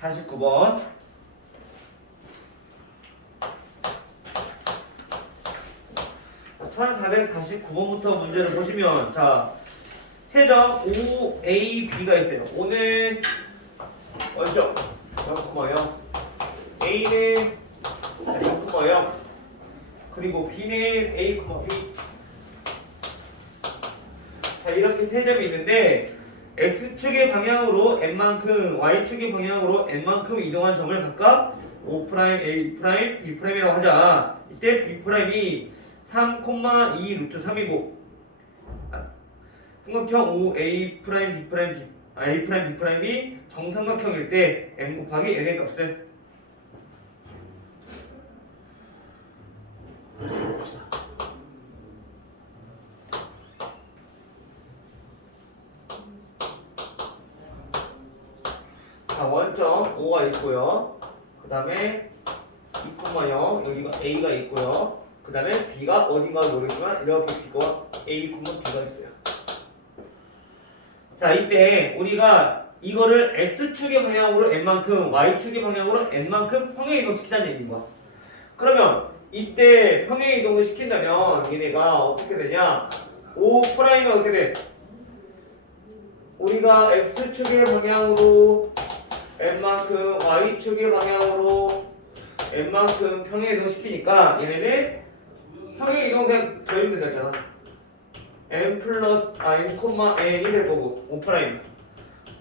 49번. 자, 1449번부터 문제를 보시면, 자, 세점 OAB가 있어요. 오늘 원점 0,0, A는 0,0, 그리고 B는 A, B. 자, 이렇게 세 점이 있는데 X축의 방향으로 N만큼, Y축의 방향으로 N만큼 이동한 점을 각각 O', A', B'이라고 하자. 이때 B'이 3,2 루트 3이고 삼각형 OA', B', A', B'이 정삼각형일 때 M 곱하기 N의 값은 자, 원점 O가 있고요. 그 다음에 2,0 여기가 A가 있고요. 그 다음에 B가 어딘가 모르겠지만 이렇게 B가 A, B가 있어요. 자, 이때 우리가 이거를 X축의 방향으로 N만큼, Y축의 방향으로 N만큼 평행이동 시키자는 얘기인 거야. 그러면 이때 평행이동을 시킨다면 얘네가 어떻게 되냐? O'은 어떻게 돼? 우리가 X축의 방향으로 N만큼, Y축의 방향으로 N만큼 평행이동 시키니까 얘네는 평행이동 그냥 더해주면 된다 했잖아. M 플러스 M, N이 될 거고 O'.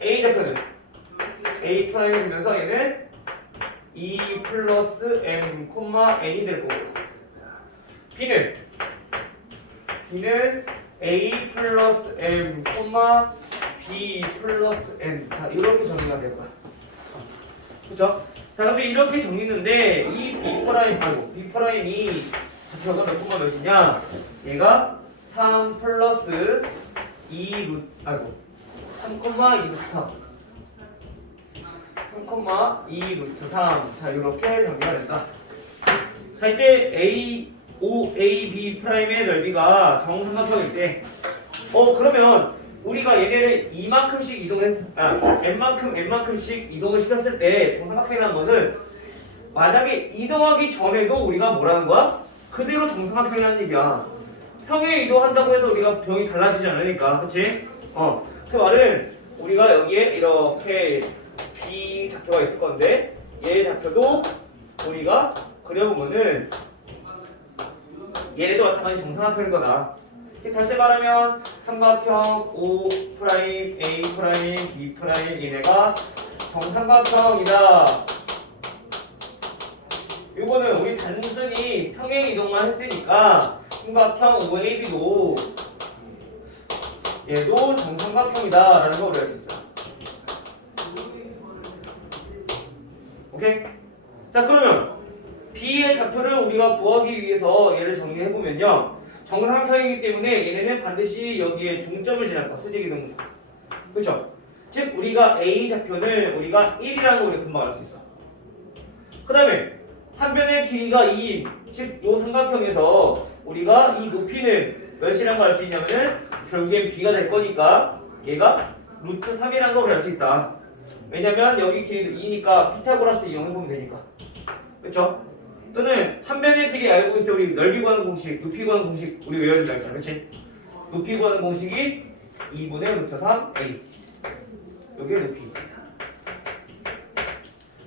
A 좌표는 A' 되면서 얘는 E 플러스 M, N이 될 거고 B는 A 플러스 M, B 플러스 N. 자, 이렇게 정리가 될 거야. 그쵸? 자, 근데 이렇게 정리했는데 이 B'이 좌표가 몇 몇이냐? 얘가 3 플러스 2 루트 3,2 루트 3 3,2 루트 3. 자, 이렇게 정리가 된다. 자, 이때 OAB 프라임의 넓이가 정삼각형일 때 그러면 우리가 얘네를 이만큼씩 N만큼씩 이동을 시켰을 때 정삼각형이라는 것은 만약에 이동하기 전에도 우리가 뭐라는 거야? 그대로 정삼각형이라는 얘기야. 평행 이동한다고 해서 우리가 병이 달라지지 않으니까, 그치? 그 말은 우리가 여기에 이렇게 B 좌표가 있을 건데 얘 좌표도 우리가 그려보면은 얘네도 마찬가지 정삼각형인 거다. 다시 말하면 삼각형 O', A', B', 얘네가 정삼각형이다. 이거는 우리 단순히 평행 이동만 했으니까 삼각형 OAB도 얘도 정삼각형이다 라는 거 우리가 알 수 있어요. 오케이? 자, 그러면 B의 좌표를 우리가 구하기 위해서 얘를 정리해보면요, 정삼각형이기 때문에 얘네는 반드시 여기에 중점을 지날 거야. 수직이 동사. 그렇죠? 즉 우리가 A 좌표는 우리가 1이라는 걸 우리가 금방 알 수 있어. 그 다음에 한 변의 길이가 2인, 즉 이 삼각형에서 우리가 이 높이는 몇이라는 걸 알 수 있냐면은 결국엔 B가 될 거니까 얘가 루트 3이라는 걸 알 수 있다. 왜냐면 여기 길이도 2니까 피타고라스 이용해보면 되니까. 그렇죠? 또는 한 변의 길이 알고 있을 때 우리 넓이 구하는 공식, 높이 구하는 공식 우리 외워야 된다 했잖아. 그치? 높이 구하는 공식이 2분의 루트 3a. 여기에 높이.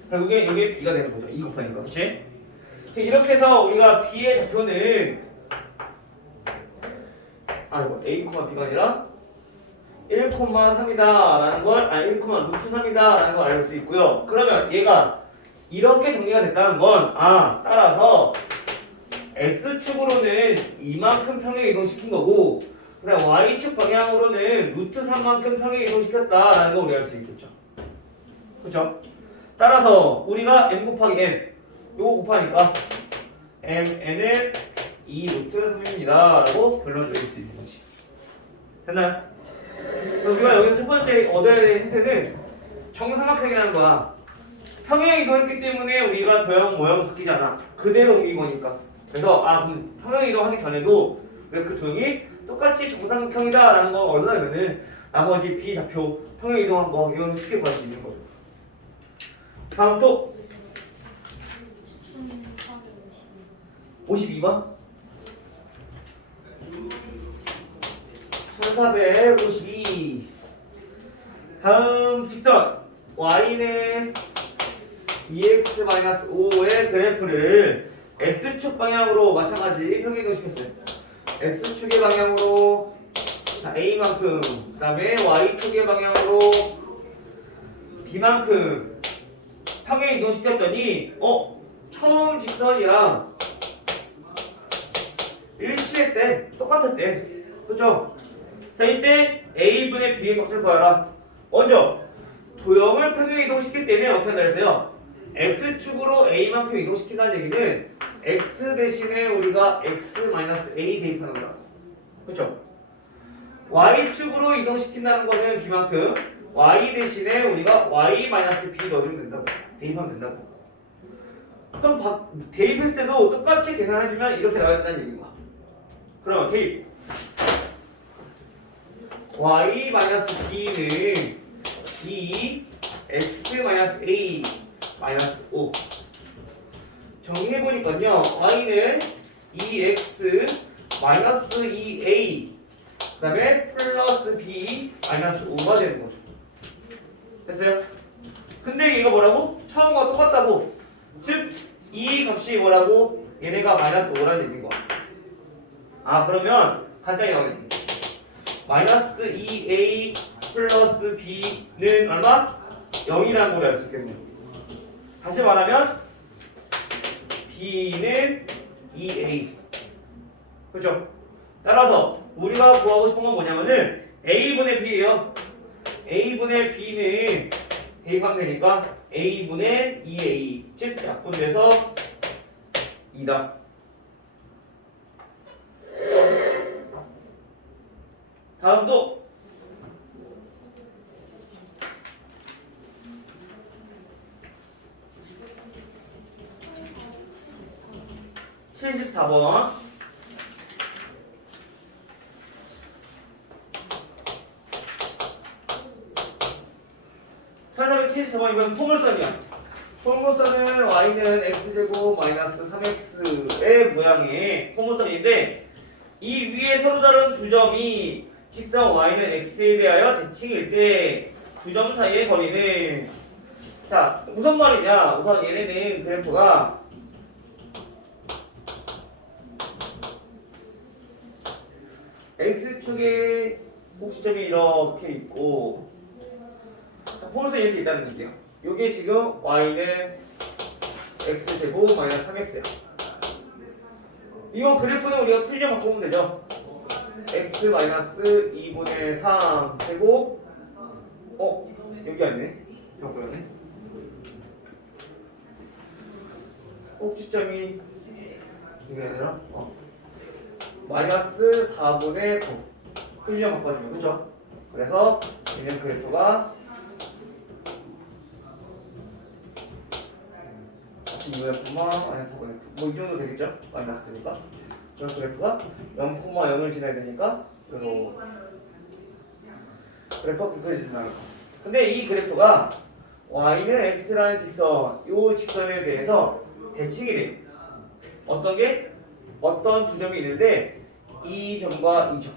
결국에 여기에 b가 되는 거죠. 2 곱하니까. 그치? 이렇게 해서 우리가 b의 좌표는 a, b가 아니라 1,3이다 라는 걸, 1, 루트 3이다 라는 걸 알 수 있고요. 그러면 얘가 이렇게 정리가 됐다는 건 따라서 X축으로는 이만큼 평행 이동시킨 거고 그다음 Y축 방향으로는 루트 3만큼 평행 이동시켰다라는 거 우리 알 수 있겠죠. 그렇죠? 따라서 우리가 M 곱하기 N 요거 곱하니까 MN은 2 루트 3입니다 라고 결론을 내릴 수 있는 거지. 됐나요? 우리가 여기 첫 번째 얻어야 될 힌트는 정삼각형이라는 거야. 평행 이동했기 때문에 우리가 도형 모형 바뀌지 않아. 그대로 옮긴 거니까. 그래서 그럼 평행 이동하기 전에도 그 도형이 똑같이 정삼각형이다라는 거 얻어내면은 나머지 B 좌표 평행 이동한 거 이건 쉽게 구할 수 있는 거죠. 다음 또 52번 1452 다음 직선 y는 2x-5의 그래프를 x축 방향으로 마찬가지 평행이동시켰어요. x축의 방향으로 a만큼 그 다음에 y축의 방향으로 b만큼 평행이동시켰더니 처음 직선이랑 일치했대. 똑같았대. 그쵸? 자, 이때 a분의 b의 값을 구하라. 먼저 도형을 평행이동시킬 때는 어떻게 한다 그랬어요? x축으로 a만큼 이동시킨다는 얘기는 x 대신에 우리가 x-a 대입하는 거다. 그쵸? y축으로 이동시킨다는 거는 b만큼 y 대신에 우리가 y-b 넣어주면 된다고. 대입하면 된다고. 그럼 대입했을 때도 똑같이 계산해주면 이렇게 나와야 된다는 얘기인 거야. 그러면 대입 y-b는 2x-a-5 정리해보니까요 y는 2x-2a 그 다음에 플러스 b-5가 되는 거죠. 됐어요? 근데 이거 뭐라고? 처음과 똑같다고. 즉 이 값이 뭐라고? 얘네가 -5라는 얘기인 거야. 그러면 간단히 나오네. -2a 플러스 b는 얼마? 0이라는 걸 알 수 있겠네요. 다시 말하면 b는 2a. 그렇죠? 따라서 우리가 구하고 싶은 건 뭐냐면은 a분의 b예요. a분의 b는 대입하면 되니까 a분의 2a 즉 약분돼서 2다. 다음 또 74번 1474번 이건 포물선이야. 포물선은 y는 x제곱 마이너스 3x의 모양의 포물선인데 이 위에 서로 다른 두 점이 직선 y는 x에 대하여 대칭일 때 두 점 사이의 거리는 자 무슨 말이냐. 우선 얘네는 그래프가 x축에 꼭지점이 이렇게 있고 포물선 이렇게 있다는 얘기예요. 요게 지금 y는 x제곱 마이너스 3x야. 이거 그래프는 우리가 필름 바꾸면 되죠. x 마이너스 2분의 3 제곱 여기 아니네. 바꾸였네. 꼭지점이 이게 아니라 마이너스 4분의 9 필름 바꿔주면 그죠? 그래서 얘는 그래프가 2분의 마이너스 4분의 9 이 정도 되겠죠? 마이너스니까. 그럼 그래프가 0,0을 지나야 되니까 요로 그래프가 끝까지 지나요. 근데 이 그래프가 y는 x라는 직선, 요 직선에 대해서 대칭이 돼요. 어떤 게? 어떤 두 점이 있는데 이 점과 이 점.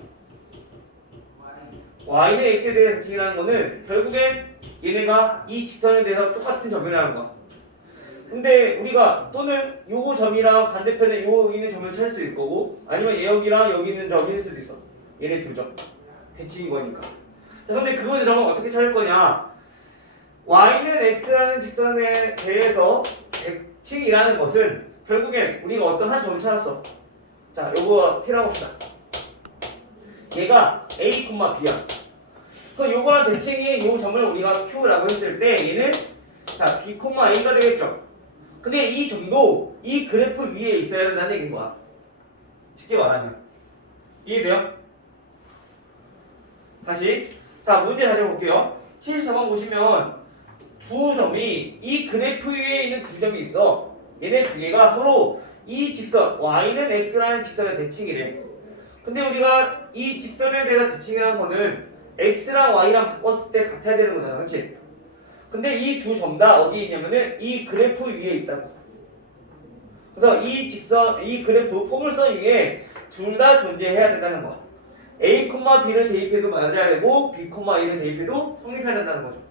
y는 x에 대해 대칭이라는 거는 결국엔 얘네가 이 직선에 대해서 똑같은 점이라는 거야. 근데 우리가 또는 요 점이랑 반대편에 요 있는 점을 찾을 수 있을 거고 아니면 여기랑 여기 있는 점일 수도 있어. 얘네 두 점. 대칭인 거니까. 자, 근데 그거에 대해서 어떻게 찾을 거냐? y는 x라는 직선에 대해서 대칭이라는 것은 결국엔 우리가 어떤 한 점을 찾았어. 자, 요거 필요하고 합시다. 얘가 a, b야. 그럼 요거랑 대칭이 요 점을 우리가 q라고 했을 때 얘는 자, b, a가 되겠죠. 근데 이 점도 이 그래프 위에 있어야 된다는 얘기인 거야. 쉽게 말하면. 이해돼요? 다시. 자, 문제 다시 볼게요. 74번 보시면 두 점이 이 그래프 위에 있는 두 점이 있어. 얘네 두 개가 서로 이 직선 y는 x라는 직선의 대칭이래. 근데 우리가 이 직선에 대해서 대칭이라는 거는 x랑 y랑 바꿨을 때 같아야 되는 거잖아. 그치? 근데 이 두 점 다 어디에 있냐면은 이 그래프 위에 있다고. 그래서 이 그래프 포물선 위에 둘 다 존재해야 된다는 거야. A, B를 대입해도 맞아야 되고 B, A를 대입해도 성립해야 된다는 거죠.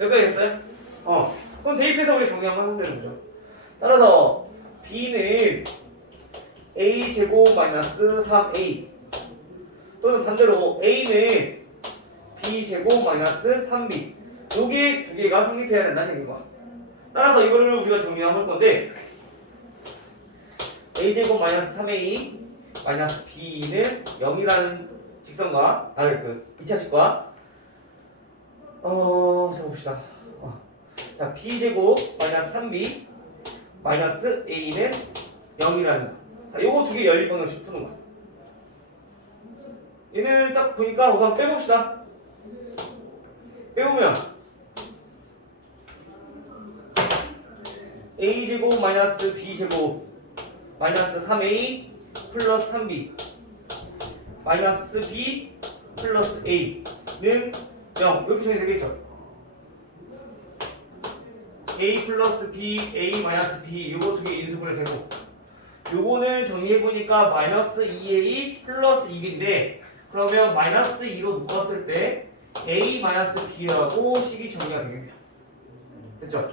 여기까지 됐어요? 그럼 대입해서 우리 정리 한번 하면 되는 거죠. 따라서 B는 A 제곱 마이너스 3A 또는 반대로 A는 B 제곱 마이너스 3B 여기 두 개가 성립해야 된다는 얘기가. 따라서 이거를 우리가 정리하면 할 건데 A 제곱 마이너스 3A 마이너스 B는 0이라는 직선과 그 2차식과 자 봅시다. 자 B 제곱 마이너스 3B 마이너스 A는 0이라는 거. 자, 요거 두 개 연립 방정식 푸는 거야. 얘는 딱 보니까 우선 빼봅시다. 빼보면 A제곱 마이너스 B제곱 마이너스 3A 플러스 3B 마이너스 B 플러스 A는 0 이렇게 정리 되겠죠? A 플러스 B, A 마이너스 B 요거 두 개 인수분해 되고 요거는 정리해보니까 마이너스 2A 플러스 2B인데 그러면 마이너스 2로 묶었을 때 A 마이너스 B라고 식이 정리가 되겠네요. 됐죠?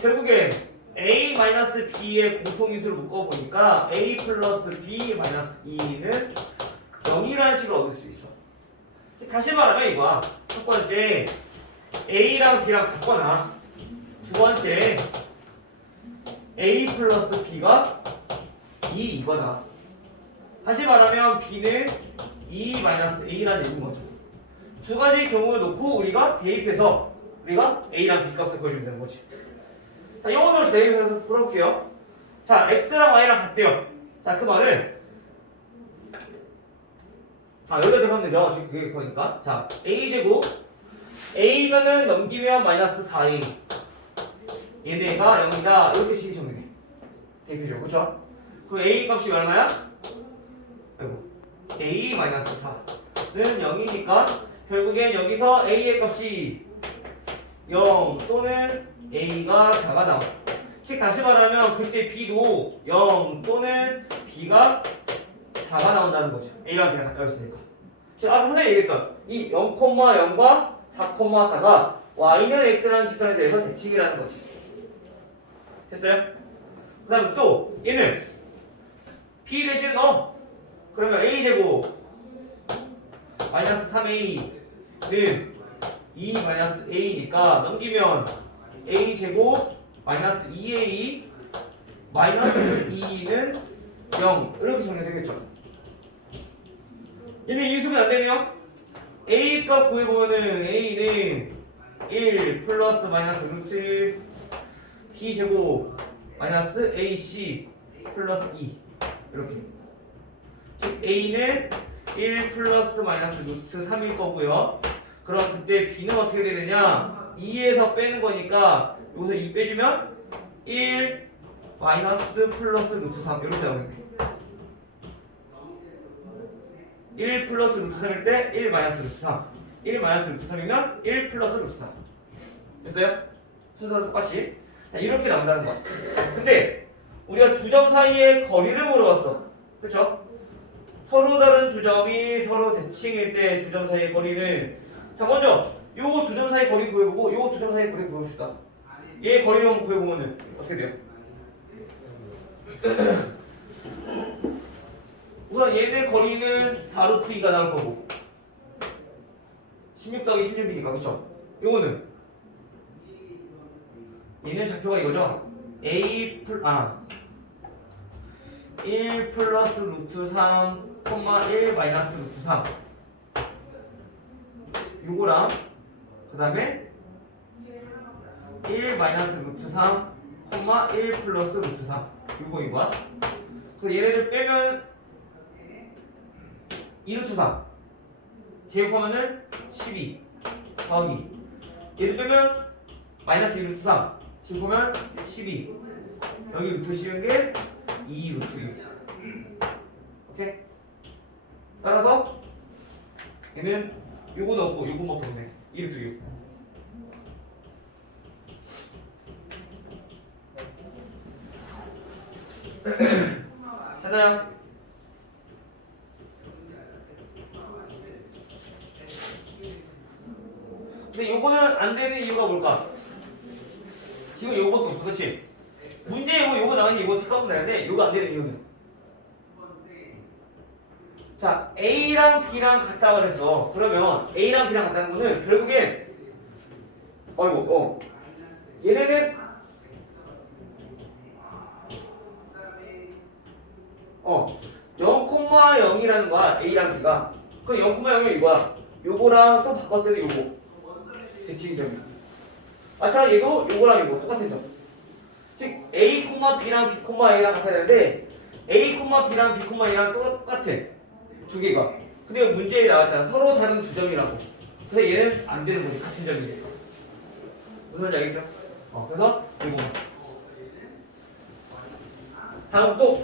결국엔 A 마이너스 B의 공통인수를 묶어보니까 A 플러스 B 마이너스 2는 0이라는 식을 얻을 수 있어. 다시 말하면 이거야. 첫 번째 A랑 B랑 같거나 두 번째 A 플러스 B가 2이거나 다시 말하면 B는 2 마이너스 A라는 얘기인 거죠. 두 가지 경우를 놓고 우리가 대입해서 우리가 A랑 B 값을 구해주면 되는 거지. 자, 영어로 대입해서 풀어볼게요. 자, X랑 Y랑 같대요. 자, 그 말은 여기다 대입하면 되죠. 그게 그거니까. 자, A제곱 A면은 넘기면 마이너스 4A 얘네가 0이다 이렇게 식이 정리돼. 대입해줘. 그쵸? 그럼 A 값이 얼마야? A 마이너스 4는 0이니까 결국엔 여기서 A의 값이 0 또는 A가 4가 나와. 즉 다시 말하면 그때 B도 0 또는 B가 4가 나온다는 거죠. A랑 B랑 가까이 있으니까. 즉 선생님이 얘기했던 이 0,0과 4,4가 Y는 X라는 직선에 대해서 대칭이라는 거지. 됐어요? 그 다음에 또 얘는 B 대신 넣어. 그러면 A제곱 마이너스 3A는 2 마이너스 A니까 넘기면 A제곱 마이너스 2A 마이너스 2는 0 이렇게 정리가 되겠죠. 얘는 인수분 안되네요. A 값 구해보면은 A는 1 플러스 마이너스 루트 B제곱 마이너스 AC 플러스 2 이렇게. 즉 A는 1 플러스 마이너스 루트 3일 거고요. 그럼 그때 B는 어떻게 되느냐? 2에서 빼는 거니까 여기서 2 빼주면 1 마이너스 플러스 루트 3 이렇게 나오겠네. 1 플러스 루트 3일 때 1 마이너스 루트 3 1 마이너스 루트 3이면 1 플러스 루트 3 됐어요? 순서는 똑같이 이렇게 나온다는 거야. 근데 우리가 두 점 사이의 거리를 물어봤어. 그렇죠? 서로 다른 두 점이 서로 대칭일 때 두 점 사이의 거리는 자 먼저 요거 두 점 사이 거리 구해보고 요거 두 점 사이 거리 구해봅시다. 얘 거리 한번 구해보면은 어떻게 돼요? 우선 얘네 거리는 4루트 2가 나올 거고 16 더하기 16이니까 그쵸? 요거는 얘는 좌표가 이거죠? 1 플러스 루트 3 1 마이너스 루트 3 요거랑 그 다음에 1 마이너스 루트 3 1 플러스 루트 3 요거 이거야. 그래서 얘네들 빼면 2루트 3 제곱하면은 12 더하기 얘들 빼면 마이너스 2루트 3 제곱하면 12 여기 루트 씌운 게 2루트 6 오케이? 따라서 얘는 요거 넣고 요거 먹으면 돼 2루트 6 됐나요? 근데 요거는 안 되는 이유가 뭘까? 지금 요것도 없어, 그치? 문제에 뭐 요거 나가니 이거 잠깐만 나는데 요거 안 되는 이유는 자 A랑 B랑 같다 그랬어. 그러면 A랑 B랑 같다는 거는 결국엔 얘네는 0,0이라는 거야 A랑 B가. 그럼 0,0이 이거야. 요거랑 또 바꿨을 때 요거 대칭점이야. 마찬가지 얘도 요거랑 요거 똑같은 점. 즉 A, B랑 B, A랑 같아야 되는데 A, B랑 B, A랑 똑같아 두 개가. 근데 문제에 나왔잖아 서로 다른 두 점이라고. 그래서 얘는 안 되는 거지 같은 점이니까. 무슨 말인지 알겠죠? 그래서 이거 다음 또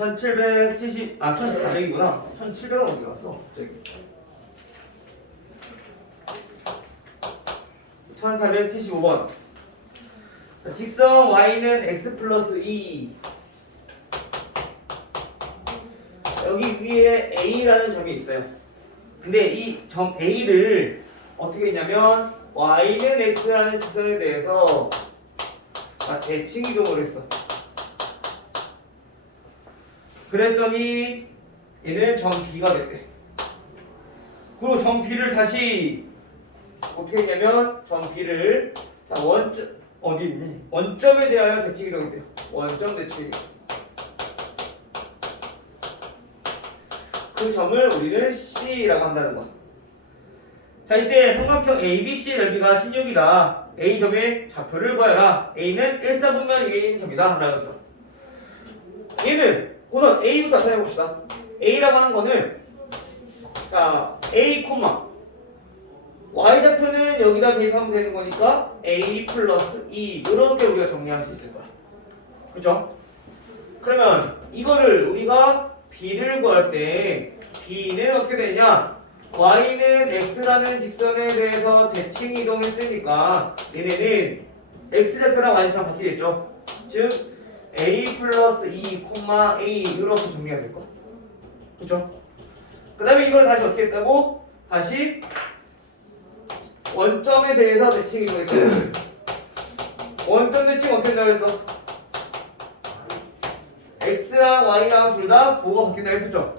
75번 아, 1400이구나. 1700은 어디 갔어? 저기. 1475번. 직선 y는 x 플러스 2. 여기 위에 a라는 점이 있어요. 근데 이 점 a를 어떻게 했냐면 y는 x라는 직선에 대해서 대칭 이동을 했어. 그랬더니 얘는 점 B가 됐대. 그리고 점 B를 다시 어떻게 했냐면 점 B를 원점 어디 있니? 원점에 대하여 대칭 이동했대요. 원점 대칭. 그 점을 우리는 C라고 한다는 거야. 자 이때 삼각형 ABC의 넓이가 16이다. A점의 좌표를 구하여라. A는 1사분면 위에 있는 점이다. 라고 했어. 얘는 우선 A부터 나타내 봅시다. A라고 하는 거는 자 A, Y좌표는 여기다 대입하면 되는 거니까 A 플러스 2 이렇게 우리가 정리할 수 있을 거야. 그렇죠? 그러면 이거를 우리가 B를 구할 때 B는 어떻게 되냐? Y는 X라는 직선에 대해서 대칭 이동했으니까 얘네는 X좌표랑 Y좌표랑 바뀌겠죠? 즉 A 플러스 2, A 이렇게 정리가 될 거야. 그렇죠? 그 다음에 이걸 다시 어떻게 했다고? 다시 원점에 대해서 대칭 이동했고 원점 대칭 어떻게 된다고 했어? X랑 Y랑 둘 다 부호가 바뀐다고 했었죠?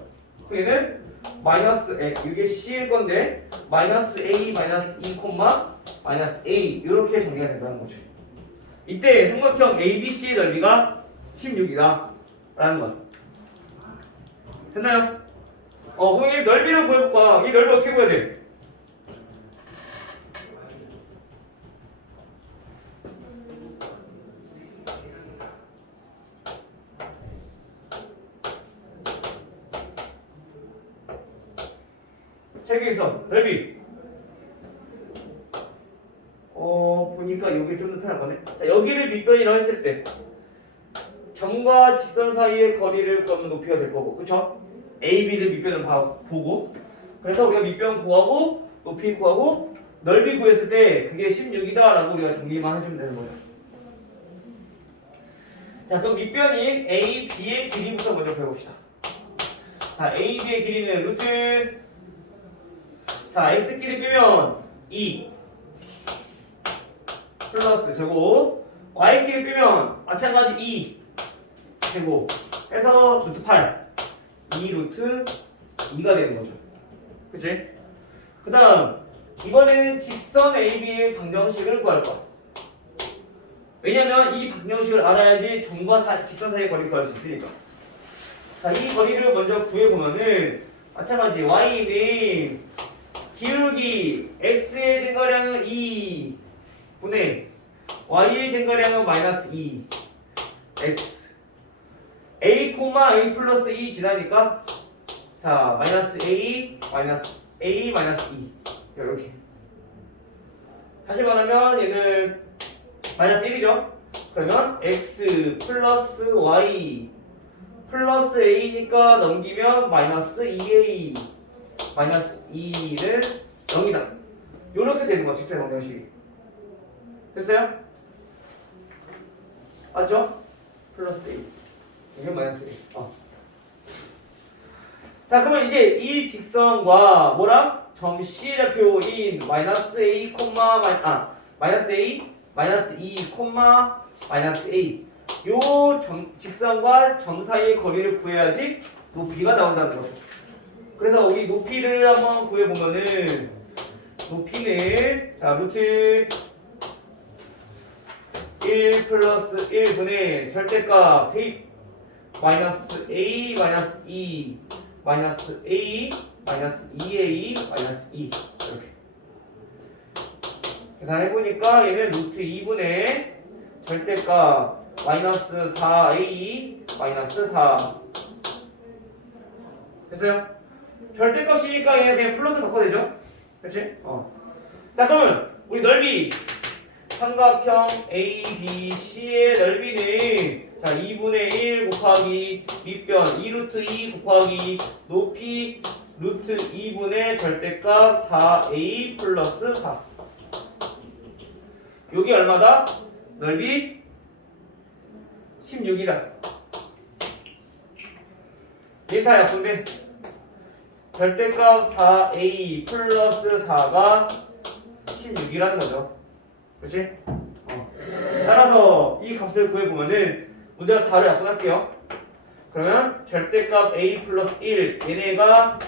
얘는 마이너스 A, 이게 C일 건데 마이너스 A, 마이너스 2, 마이너스 A 이렇게 정리가 된다는 거죠. 이때 삼각형 ABC의 넓이가 16이다 라는 거야. 됐나요? 그럼 이 넓이를 구해볼까? 이 넓이 어떻게 구해야 돼? 책에 있어. 넓이. 보니까 여기 좀 더 편할 거네. 자, 여기를 밑변이라고 했을 때 점과 직선 사이의 거리를 구하면 높이가 될 거고, 그쵸? A, B를 밑변을 보고, 그래서 우리가 밑변 구하고 높이 구하고 넓이 구했을 때 그게 16이다 라고 우리가 정리만 해주면 되는 거죠. 자, 그럼 밑변인 A, B의 길이부터 먼저 배워봅시다. 자, A, B의 길이는 루트 자, x끼리 빼면 2 플러스 제곱 y끼리 빼면 마찬가지 2 제곱 해서 루트 8 2 루트 2가 되는 거죠. 그치? 그 다음 이번에는 직선 AB의 방정식을 구할 거야. 왜냐면 이 방정식을 알아야지 점과 직선 사이의 거리를 구할 수 있으니까. 자, 이 거리를 먼저 구해보면은 마찬가지 y는 기울기 x의 증가량은 2 분의 y의 증가량은 마이너스 2 x a, a 플러스 2 지나니까 자 마이너스 a 마이너스 2 이렇게 다시 말하면 얘는 마이너스 1이죠. 그러면 x 플러스 y 플러스 a니까 넘기면 마이너스 2a 마이너스 2는 0이다. 요렇게 되는 거 직선의 방정식이. 됐어요? 맞죠? 플러스 a 이게 마이너스 a. 자, 그러면 이제 이 직선과 뭐랑? 점 C의 좌표인 마이너스 a, 마이너스 a, 마이너스 2, 마이너스 a 요 직선과 점 사이의 거리를 구해야지 높이가 나온다는 거죠. 그래서 우리 높이를 한번 구해보면은 높이는 자 루트 1 플러스 1분의 절대값 대입 마이너스 a 마이너스 2 마이너스 a 마이너스 2a 마이너스 2 이렇게 계산해보니까 얘는 루트 2분의 절대값 마이너스 4a 마이너스 4 됐어요? 절대값이니까 얘는 그냥 플러스 바꿔야 되죠? 그렇지? 자, 그러면 우리 넓이 삼각형 ABC의 넓이는 자 2분의 1 곱하기 밑변 2루트 2 곱하기 높이 루트 2분의 절대값 4a 플러스 4 여기 얼마다? 넓이 16이다. 얘 다 약분데 절대값 4a 플러스 4가 16이라는 거죠. 그렇지? 따라서 이 값을 구해보면은 문제가 4를 약분할게요. 그러면 절대값 a 플러스 1 얘네가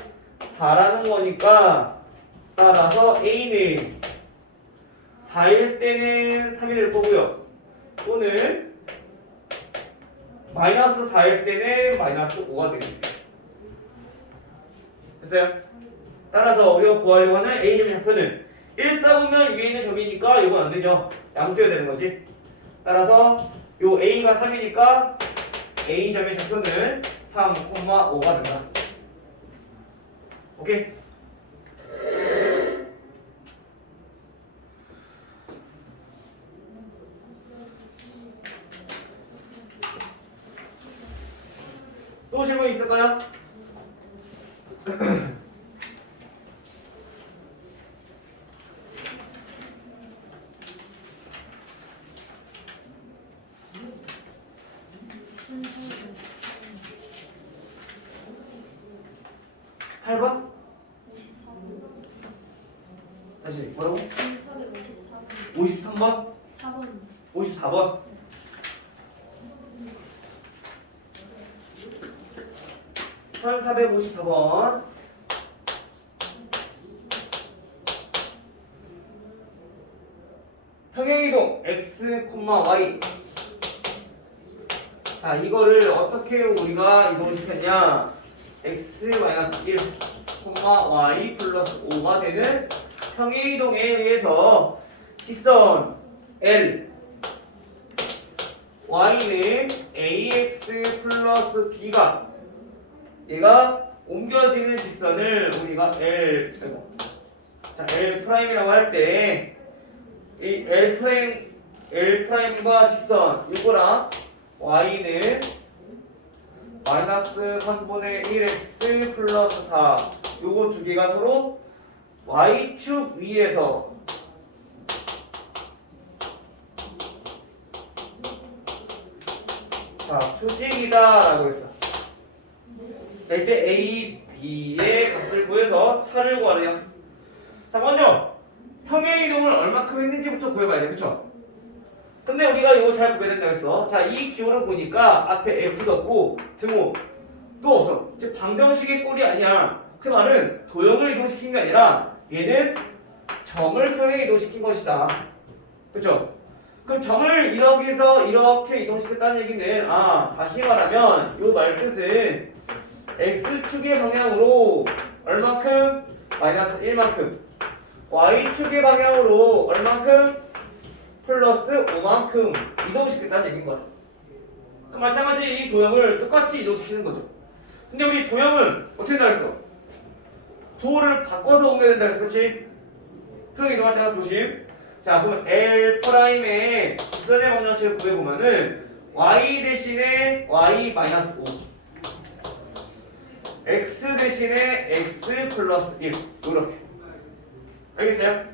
4라는 거니까 따라서 a는 4일 때는 3이 될 거고요. 또는 마이너스 4일 때는 마이너스 5가 되겠네요. 됐어요? 따라서 우리가 구하려고 하는 a점의 좌표는 1 쌓으면 위에 있는 점이니까 이건 안 되죠. 양수여야 되는 거지. 따라서 요 a가 3이니까 a점의 좌표는 3,5가 된다. 오케이? 또 질문 있을까요? 8번? 54번. 다시 뭐라고? 1453번. 53번? 4번. 54번? (1454번) 평행이동 x, y 자 이거를 어떻게 우리가 이동시켰냐 x-1, y 플러스 5가 되는 평행이동에 의해서 직선 L y는 ax 플러스 b가 얘가 옮겨지는 직선을 우리가 L 프라임이라고 할 때 이 L 프라임과 직선 이거랑 y는 마이너스 3분의 1x 플러스 4 요거 두 개가 서로 y축 위에서 자 수직이다 라고 했어. 이때 A, B의 값을 구해서 차를 구하래요. 자 먼저 평행이동을 얼마큼 했는지부터 구해봐야 돼. 그쵸? 근데 우리가 이거 잘 구해야 된다고 했어. 자 이 기호를 보니까 앞에 F도 없고 등호도 없어. 즉 방정식의 꼴이 아니야. 그 말은 도형을 이동시킨 게 아니라 얘는 점을 평행 이동시킨 것이다. 그쵸? 그럼 점을 여기서 이렇게 이동시켰다는 얘기는 다시 말하면 요 말 뜻은 x축의 방향으로 얼만큼? 마이너스 1만큼 y축의 방향으로 얼만큼? 플러스 5만큼 이동시켰다는 얘기인 거야. 그 마찬가지 이 도형을 똑같이 이동시키는 거죠. 근데 우리 도형은 어떻게 된다 했어? 부호를 바꿔서 옮겨야 된다 했어. 그치? 평행 이동할 때가 조심. 자, 그러면 L'의 직선의 방정식을 구해보면은 y 대신에 y 마이너스 5 x 대신에 x 플러스 1 이렇게 알겠어요?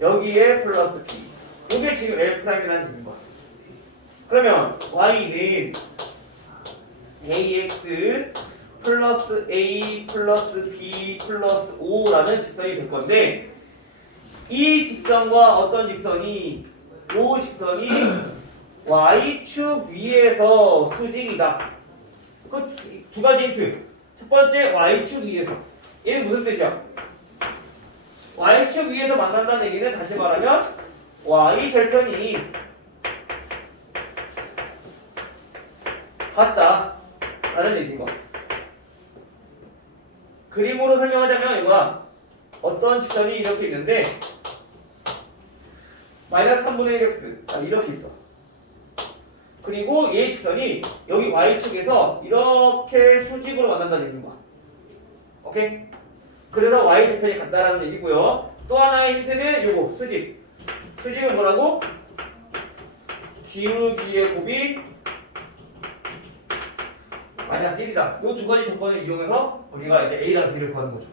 여기에 플러스 b 이게 지금 L'이라는 얘기인 거야. 그러면 y는 ax 플러스 a 플러스 b 플러스 5라는 직선이 될 건데 이 직선과 어떤 직선이 이 직선이 y축 위에서 수직이다. 그 두 가지 힌트. 첫 번째 y축 위에서. 얘는 무슨 뜻이야? y축 위에서 만난다는 얘기는 다시 말하면 y 절편이 같다 라는 얘기인 거야. 그림으로 설명하자면 이거야. 어떤 직선이 이렇게 있는데 마이너스 3분의 1x 이렇게 있어. 그리고 얘 직선이 여기 y축에서 이렇게 수직으로 만난다는 얘기인 거야. 오케이? 그래서 y절편이 같다라는 얘기고요. 또 하나의 힌트는 요거 수직. 수직은 뭐라고? 기울기의 곱이 마이너스 1이다. 요 두 가지 조건을 이용해서 우리가 이제 a랑 b를 구하는 거죠.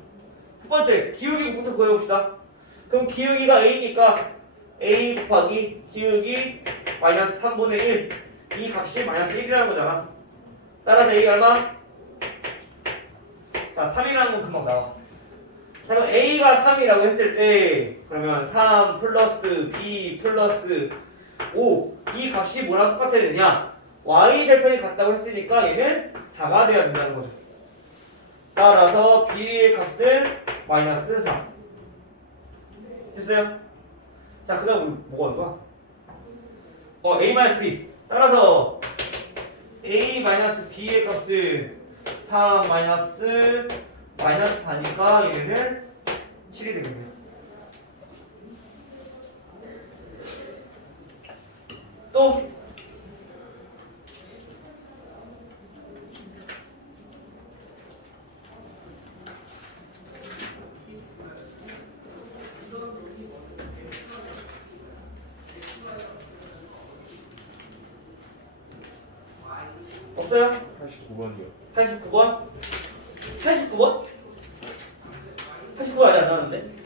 첫 번째 기울기 곱부터 구해봅시다. 그럼 기울기가 a니까 a 곱하기 기울기 마이너스 3분의 1 이 값이 마이너스 1이라는 거잖아. 따라서 a가 얼마? 자 3이라는 건 금방 나와. 자 그럼 a가 3이라고 했을 때 그러면 3 플러스 b 플러스 5 이 값이 뭐랑 똑같아야 되냐? y절편이 같다고 했으니까 얘는 4가 돼야 된다는 거죠. 따라서 b의 값은 마이너스 4 됐어요? 자 그 다음 뭐가 하는 거야? a 마이너스 b 따라서 a 마이너스 b의 값은 3 마이너스 4니까 얘는 7이 되겠네요. 또 없어요? 89번이요. 89번? 89번? 89번 아직 안 나왔는데?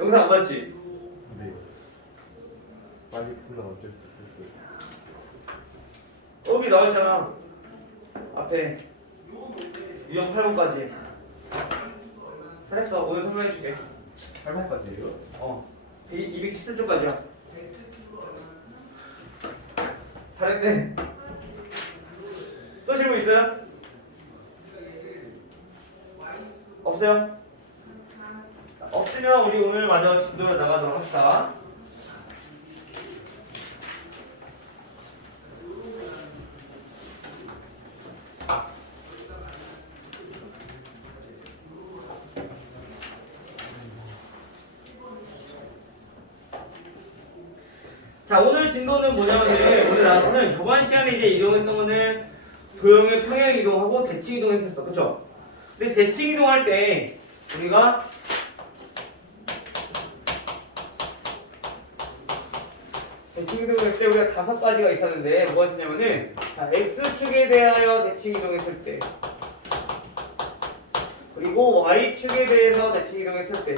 영상 안 봤지? 네. 빨리 불러면 어쩔 수 없어요. 여기 나와있잖아. 앞에 유형 8번까지. 잘했어. 오늘 설명해줄게. 8번까지예요? 217쪽까지야. 잘했네. 또 질문 있어요? 없어요? 없으면 우리 오늘 마저 진도로 나가도록 합시다. 자 오늘 진도는 뭐냐면은 오늘 나와서는 저번 시간에 이제 이동했던 거는 도형의 평행 이동하고 대칭 이동했었어, 그쵸? 근데 대칭 이동할 때 우리가 대칭 이동했을 때 우리가 5가지가 있었는데 뭐가 있었냐면은 자, x축에 대하여 대칭 이동했을 때 그리고 y축에 대해서 대칭 이동했을 때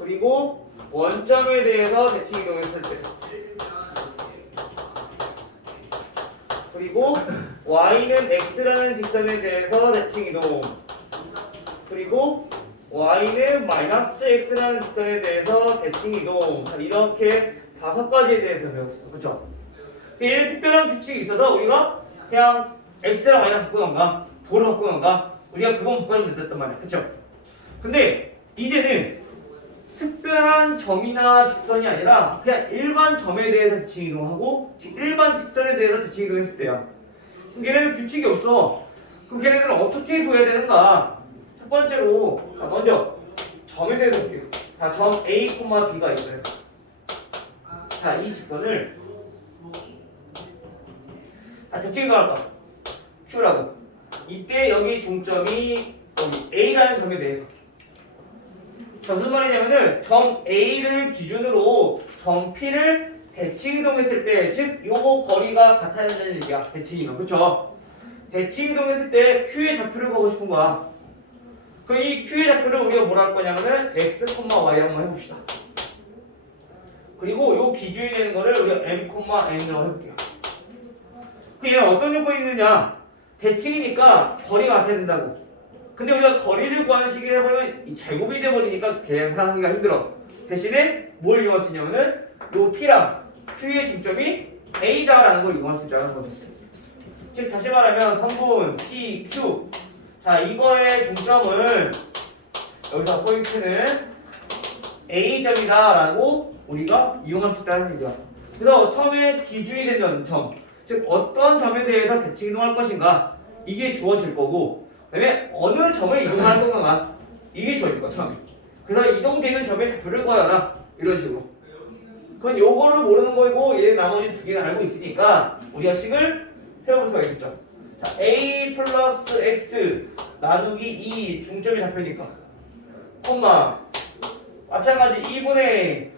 그리고 원점에 대해서 대칭 이동했을 때 그리고 y는 x라는 직선에 대해서 대칭 이동 그리고 y는 마이너스 x라는 직선에 대해서 대칭 이동 이렇게 5가지에 대해서 배웠었어. 그쵸? 얘는 특별한 규칙이 있어서 우리가 그냥 x랑 y랑 바꾸던가 도를 바꾸던가 우리가 그건 바꾸면 됐단 말이야. 그쵸? 근데 이제는 특별한 점이나 직선이 아니라 그냥 일반 점에 대해서 대칭 이동하고 일반 직선에 대해서 대칭 이동했을 때야. 그럼 걔네는 규칙이 없어. 그럼 걔네들은 어떻게 구해야 되는가? 첫 번째로 자, 먼저 점에 대해서 볼게요. 자, 점 A, B가 있어요. 자, 이 직선을 대칭 이동할까? Q라고. 이때 여기 중점이 여기 A라는 점에 대해서 자, 무슨 말이냐면은 점 A를 기준으로 점 P를 대칭 이동했을 때, 즉 요거 거리가 같아야 된다는 얘기야. 대칭이면. 그쵸? 대칭 이동했을 때 Q의 좌표를 구하고 싶은 거야. 그럼 이 Q의 좌표를 우리가 뭐라 할 거냐면은 x, y 한번 해봅시다. 그리고 요 기준이 되는 거를 우리가 m, n이라고 해볼게요. 그 얘는 어떤 요건이 있느냐? 대칭이니까 거리가 같아야 된다고. 근데 우리가 거리를 구하는 식으로 해보면 이 제곱이 돼버리니까 계산하기가 힘들어. 대신에 뭘 이용할 수 있냐면은 요 P랑 Q의 중점이 A다라는 걸 이용할 수 있다는 거죠. 즉 다시 말하면 성분 P, Q. 자, 이거의 중점은 여기서 포인트는 A점이다라고 우리가 이용할 수 있다는 얘기야. 그래서 처음에 기준이 되는 점, 즉 어떤 점에 대해서 대칭 이동할 것인가 이게 주어질 거고, 그다음에 어느 점을 이동할 건가 이게 주어질 거야 처음에. 그래서 이동되는 점의 좌표를 구하라 이런 식으로. 그건 요거를 모르는 거고 얘 나머지 두 개는 알고 있으니까 우리가 식을 세워볼 수가 있겠죠. 자, A 플러스 X 나누기 2 중점이 좌표니까 콤마 마찬가지 2분의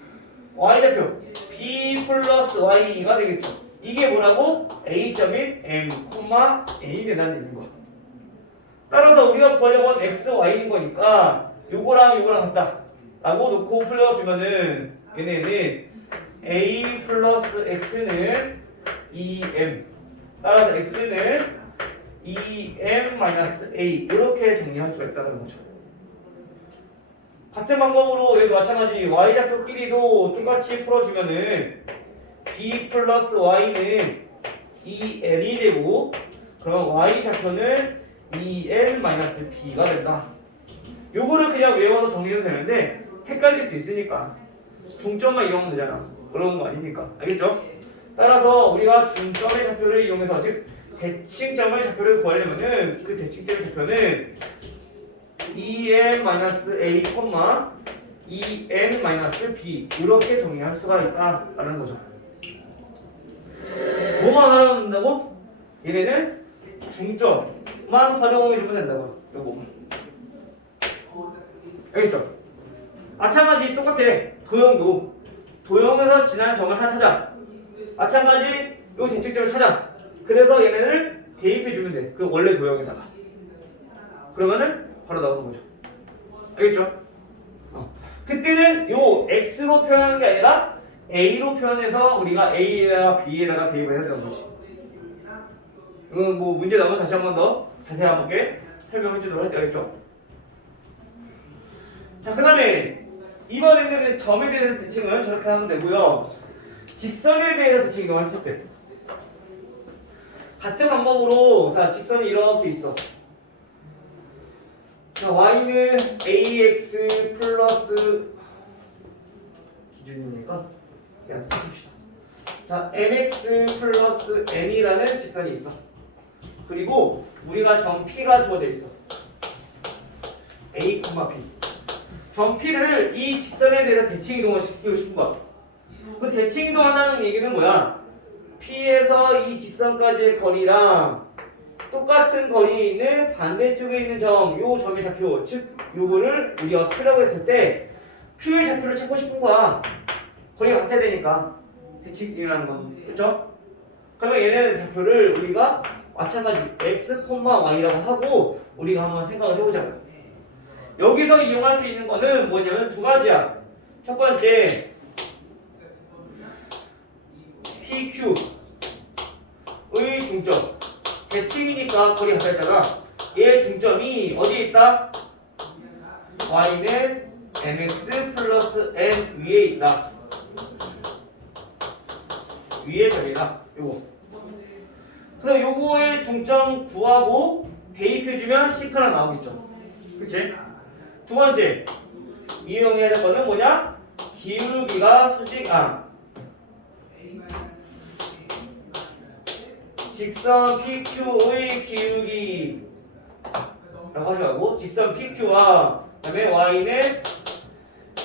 Y 좌표 B 플러스 Y가 되겠죠. 이게 뭐라고? A점인 M, N이 된다는 얘기인 거야. 따라서 우리가 구하려고 한 X, Y인 거니까 요거랑 요거랑 같다 라고 놓고 풀려주면은 얘네는 A 플러스 X는 2M 따라서 X는 2M-A 이렇게 정리할 수가 있다는 거죠. 같은 방법으로 얘도 마찬가지 Y좌표끼리도 똑같이 풀어주면은 B 플러스 Y는 2L이 되고 그럼 Y좌표는 2L-B가 된다. 요거를 그냥 외워서 정리해도 되는데 헷갈릴 수 있으니까 중점만 이용하면 되잖아. 그런 거 아니니까. 알겠죠? 따라서 우리가 중점의 좌표를 이용해서 즉 대칭점의 좌표를 구하려면은 그 대칭점의 좌표는 2n-a, 2n-b 이렇게 정리할 수가 있다라는 거죠. 뭐만 알아듣는다고? 얘네는 중점만 활용해 주면 된다고. 요거만. 알겠죠? 마찬가지 똑같아. 도형도 도형에서 지난 점을 하나 찾아. 마찬가지 요 대칭점을 찾아. 그래서 얘네를 대입해 주면 돼. 그 원래 도형에다가. 그러면은 바로 나오는 거죠. 알겠죠? 그때는 요 x로 표현하는 게 아니라 a로 표현해서 우리가 a에다가 b에다가 대입을 해야 되는 거지. 이건 뭐 문제 나오면 다시 한 번 더 자세히 한번 설명해 주도록 할게요. 알겠죠? 자, 그 다음에 이번에는 점에 대해서 대칭은 저렇게 하면 되고요. 직선에 대해서 대칭 이동했을 때 같은 방법으로 자 직선이 이렇게 있어. 자, y는 ax 플러스 기준이니까 그냥 붙입시다. 자, mx 플러스 n이라는 직선이 있어. 그리고 우리가 점 P가 주어져 있어. A, B. 점 P를 이 직선에 대해서 대칭 이동을 시키고 싶은 거야. 그 대칭 이동한다는 얘기는 뭐야? P에서 이 직선까지의 거리랑 똑같은 거리에 있는 반대쪽에 있는 점, 요 점의 좌표, 즉 요거를 우리가 Q라고 했을 때 Q의 좌표를 찾고 싶은 거야. 거리가 같아야 되니까 대칭이라는 건, 그렇죠? 그러면 얘네 좌표를 우리가 마찬가지 x, y라고 하고 우리가 한번 생각을 해보자고요. 여기서 이용할 수 있는 거는 뭐냐면 두 가지야. 첫 번째 PQ의 중점. 대칭이니까 거리 같아 있잖아. 얘 중점이 어디에 있다? y는 mx 플러스 n 위에 있다. 위에 점이다. 요거. 그래서 요거의 중점 구하고 대입해주면 C가 나오겠죠. 그치? 두 번째 이용해야 될 거는 뭐냐? 기울기가 직선 PQ의 기울기 라고 하지 말고 직선 PQ와 그 다음에 Y는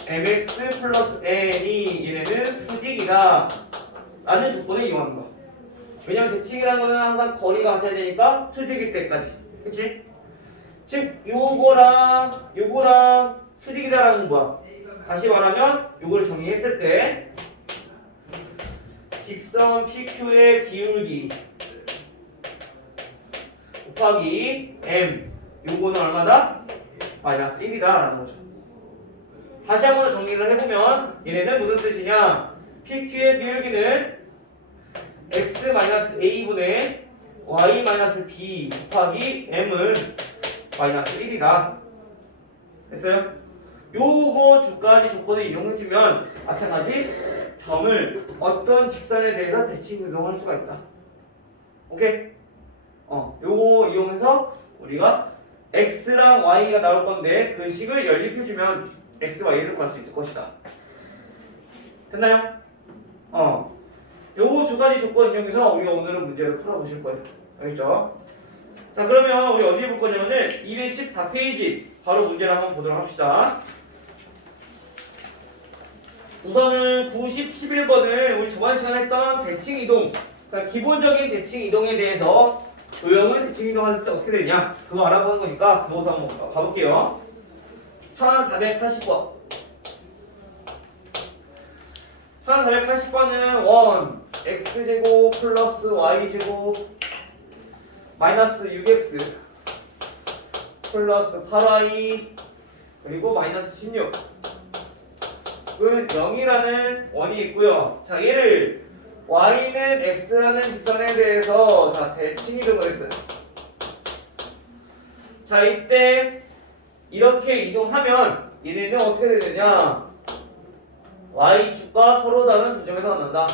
MX 플러스 N이 얘네는 수직이다 라는 조건을 이용하는 거야. 왜냐면 대칭이라는 거는 항상 거리가 같아야 되니까 수직일 때까지. 그치? 즉 요거랑 수직이다라는 거야. 다시 말하면 요걸 정리했을 때 직선 PQ의 기울기 곱하기 M 요거는 얼마다? 마이너스 1이다 라는 거죠. 다시 한 번 정리를 해보면 얘네는 무슨 뜻이냐? PQ의 기울기는 x-a분의 y-b 곱하기 m은 마이너스 1이다. 됐어요? 요거 두 가지 조건을 이용해주면 마찬가지 점을 어떤 직선에 대해서 대칭 이동할 수가 있다. 오케이? 요거 이용해서 우리가 x랑 y가 나올 건데 그 식을 연립해주면 x, y를 구할 수 있을 것이다. 됐나요? 요거 두 가지 조건 이용해서 우리가 오늘은 문제를 풀어보실 거예요. 알겠죠? 자, 그러면 우리 어디에 볼 거냐면은 214페이지 바로 문제를 한번 보도록 합시다. 우선은 90, 11번은 우리 저번 시간에 했던 대칭 이동, 그러니까 기본적인 대칭 이동에 대해서 도형을 대칭 이동할 때 어떻게 되냐 그거 알아보는 거니까 그것도 한번 가볼게요. 1480번 1480번은 1 x제곱 플러스 y제곱 마이너스 6x 플러스 8y 그리고 마이너스 16 은 0이라는 원이 있고요. 자, 얘를 y는 x라는 직선에 대해서 자 대칭 이동을 했어요. 자, 이때 이렇게 이동하면 얘네는 어떻게 되느냐? y축과 서로 다른 두 점에서 만난다.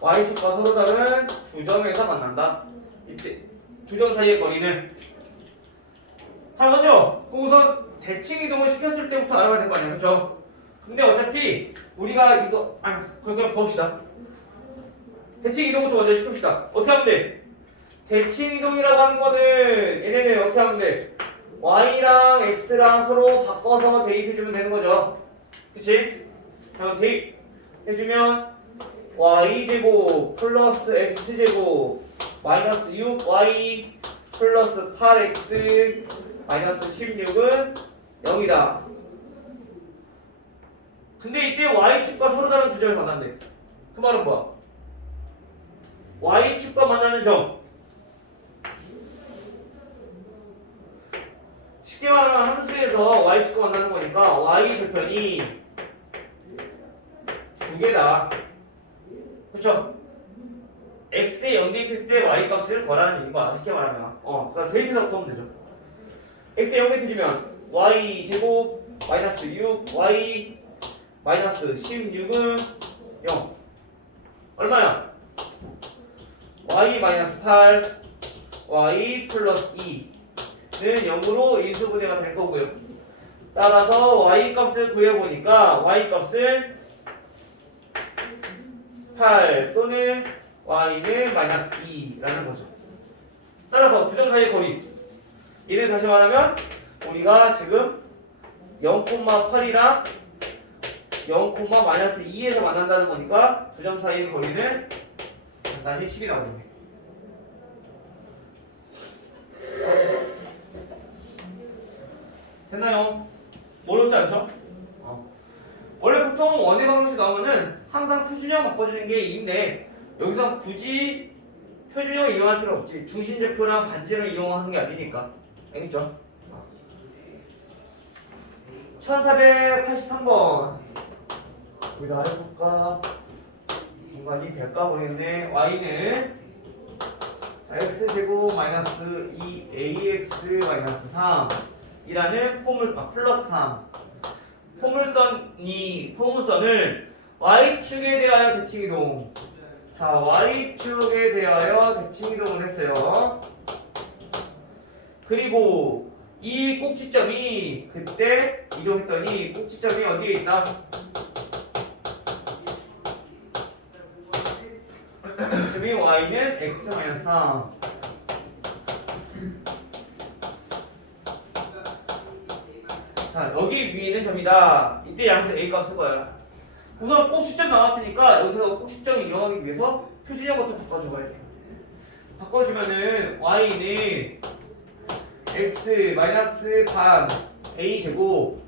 y축과 서로 다른 두 점에서 만난다. 이때 두 점 사이의 거리는 자, 먼저 우선 대칭 이동을 시켰을 때부터 알아봐야 될 거 아니야, 그렇죠? 근데 어차피 우리가 이거 그냥 봅시다. 대칭 이동부터 먼저 시킵시다. 어떻게 하면 돼? 대칭 이동이라고 하는 거는 얘네는 어떻게 하면 돼? y랑 x랑 서로 바꿔서 대입해주면 되는 거죠. 그치? 자, 대입해주면 y제곱 플러스 x제곱 마이너스 6y 플러스 8x 마이너스 16은 0이다. 근데 이때 y축과 서로 다른 두 점을 만난대. 그 말은 뭐야? y축과 만나는 점 쉽게 말하면 함수에서 y축과 만나는 거니까 y 절편이 두 개다. 그쵸? x에 0 대입했을 때 y 값을 거라는 얘기인 거야. 쉽게 말하면 그러니까 대입해서 보면 되죠. x에 0 대입해주면 y 제곱 마이너스 6 y 마이너스 16은 0 얼마야? y 마이너스 8 y 플러스 2는 0으로 인수분해가 될 거고요. 따라서 y 값을 구해보니까 y 값은 8 또는 y는 마이너스 2라는 거죠. 따라서 두 점 사이의 거리 이를 다시 말하면 우리가 지금 0,8이랑 0,-2에서 만난다는 거니까 두 점 사이의 거리는 간단히 10이 나오겠네. 됐나요? 어렵지 않죠? 원래 보통 원의 방정식 나오면은 항상 표준형 바꿔주는 게 이인데 여기서 굳이 표준형 이용할 필요 없지. 중심제표랑 반지를 이용하는 게 아니니까. 알겠죠? 1483번 여기다 해볼까? 공간이 될까 모르겠네. y는 x제곱 마이너스 2ax 마이너스 3 이라는 플러스 3 포물선을 y축에 대하여 대칭이동. 자, y축에 대하여 대칭이동을 했어요. 그리고 이 꼭지점이 그때 이동했더니 꼭지점이 어디에 있다? 지금 y는 x-3 자, 여기 위에 있는 점이다. 이때 양수 a 값 쓸 거야. 우선 꼭지점 나왔으니까 여기서 꼭지점을 이용하기 위해서 표준형부터 바꿔줘야 돼. 바꿔주면은 y는 x 마이너스 반 a 제곱,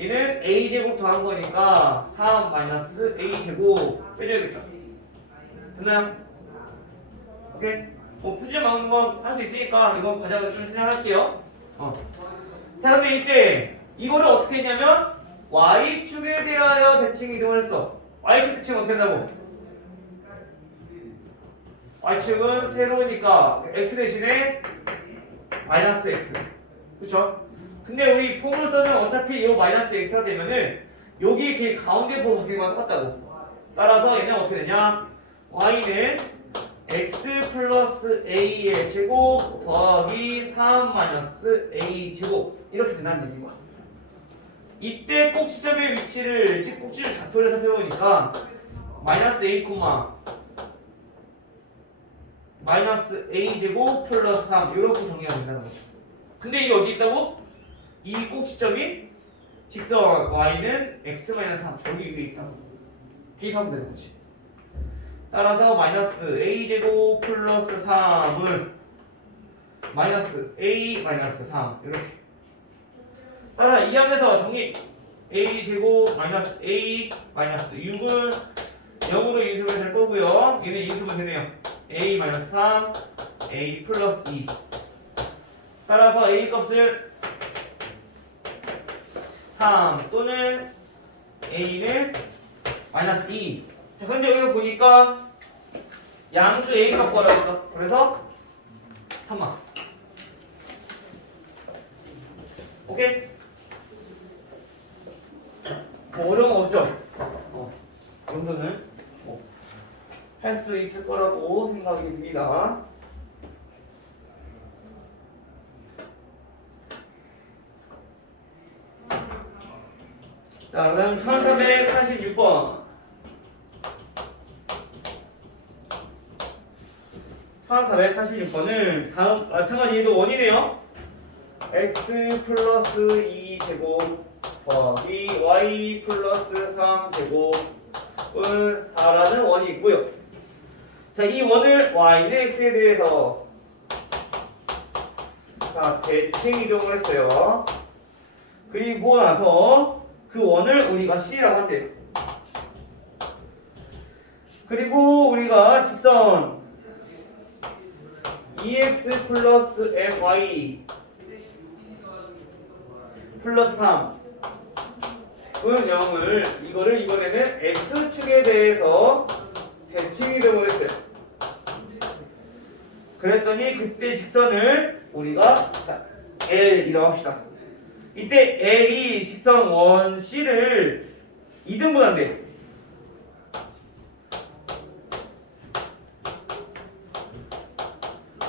얘는 a 제곱 더한 거니까 3 마이너스 a 제곱 빼줘야겠죠. 됐나요? 오케이? 뭐 푸지 막는 건 할 수 있으니까 이건 과정을 좀 생각할게요. 자, 근데 이때 이거를 어떻게 했냐면 y축에 대하여 대칭 이동을 했어. y축 대칭 어떻게 한다고? y축은 세로니까 x 대신에 마이너스 x, 그쵸? 근데 우리 폼으로서는 어차피 이 마이너스 x가 되면은 여기 길 가운데 부분 바뀌는 거랑 똑같다고. 따라서 얘는 어떻게 되냐? y는 x 플러스 a의 제곱 더하기 3 마이너스 a 제곱 이렇게 된다는 얘기인 거야. 이때 꼭 시점의 위치를 꼭지를 좌표를 살펴보니까 마이너스 a, 마이너스 a 제곱 플러스 3 이렇게 정리가 된다는 거죠. 근데 이게 어디 있다고? 이 꼭지점이 직선 y는 x 마이너스 3 여기 위에 있다고 대입하면 되는 거지. 따라서 마이너스 a 제곱 플러스 3은 마이너스 a 마이너스 3 이렇게. 따라 이 함에서 정리. a 제곱 마이너스 a 마이너스 6은 0으로 인수분 될 거고요. 얘는 인수분 되네요. a 마이너스 3 a 플러스 2. 따라서 a 값을 3 또는 a는 마이너스 2. 자, 근데 여기서 보니까 양수 a 값 구하라 했어. 그래서 3만. 오케이? 뭐 어려운 거 없죠? 이 정도는 할 수 있을 거라고 생각이 듭니다. 자, 그다음 1386번. 1486번은 다음 마찬가지 얘도 원이네요. x 플러스 2 제곱 더하기 y 플러스 3 제곱은 4라는 원이 있고요. 자, 이 원을 y는 x에 대해서 자, 대칭 이동을 했어요. 그리고 나서 그 원을 우리가 c라고 한대요. 그리고 우리가 직선 2x 플러스 my 플러스 3은 0을 이거를 이번에는 x축에 대해서 대칭 이동을 했어요. 그랬더니 그때 직선을 우리가 L이라고 합시다. 이때 L이 직선 원 C를 2등분한대.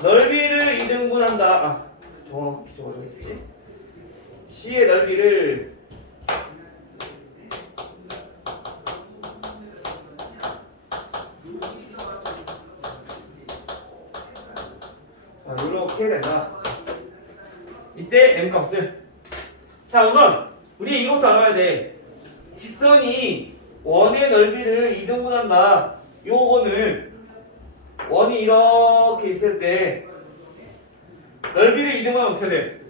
넓이를 2등분한다. 정확히 적어줘야겠지. C의 넓이를 자, 이렇게 된다. 이때 M 값을 자, 우선 우리 이것부터 알아야 돼. 직선이 원의 넓이를 2등분한다. 요거는 원이 이렇게 있을 때 넓이를 2등분하면 어떻게 돼?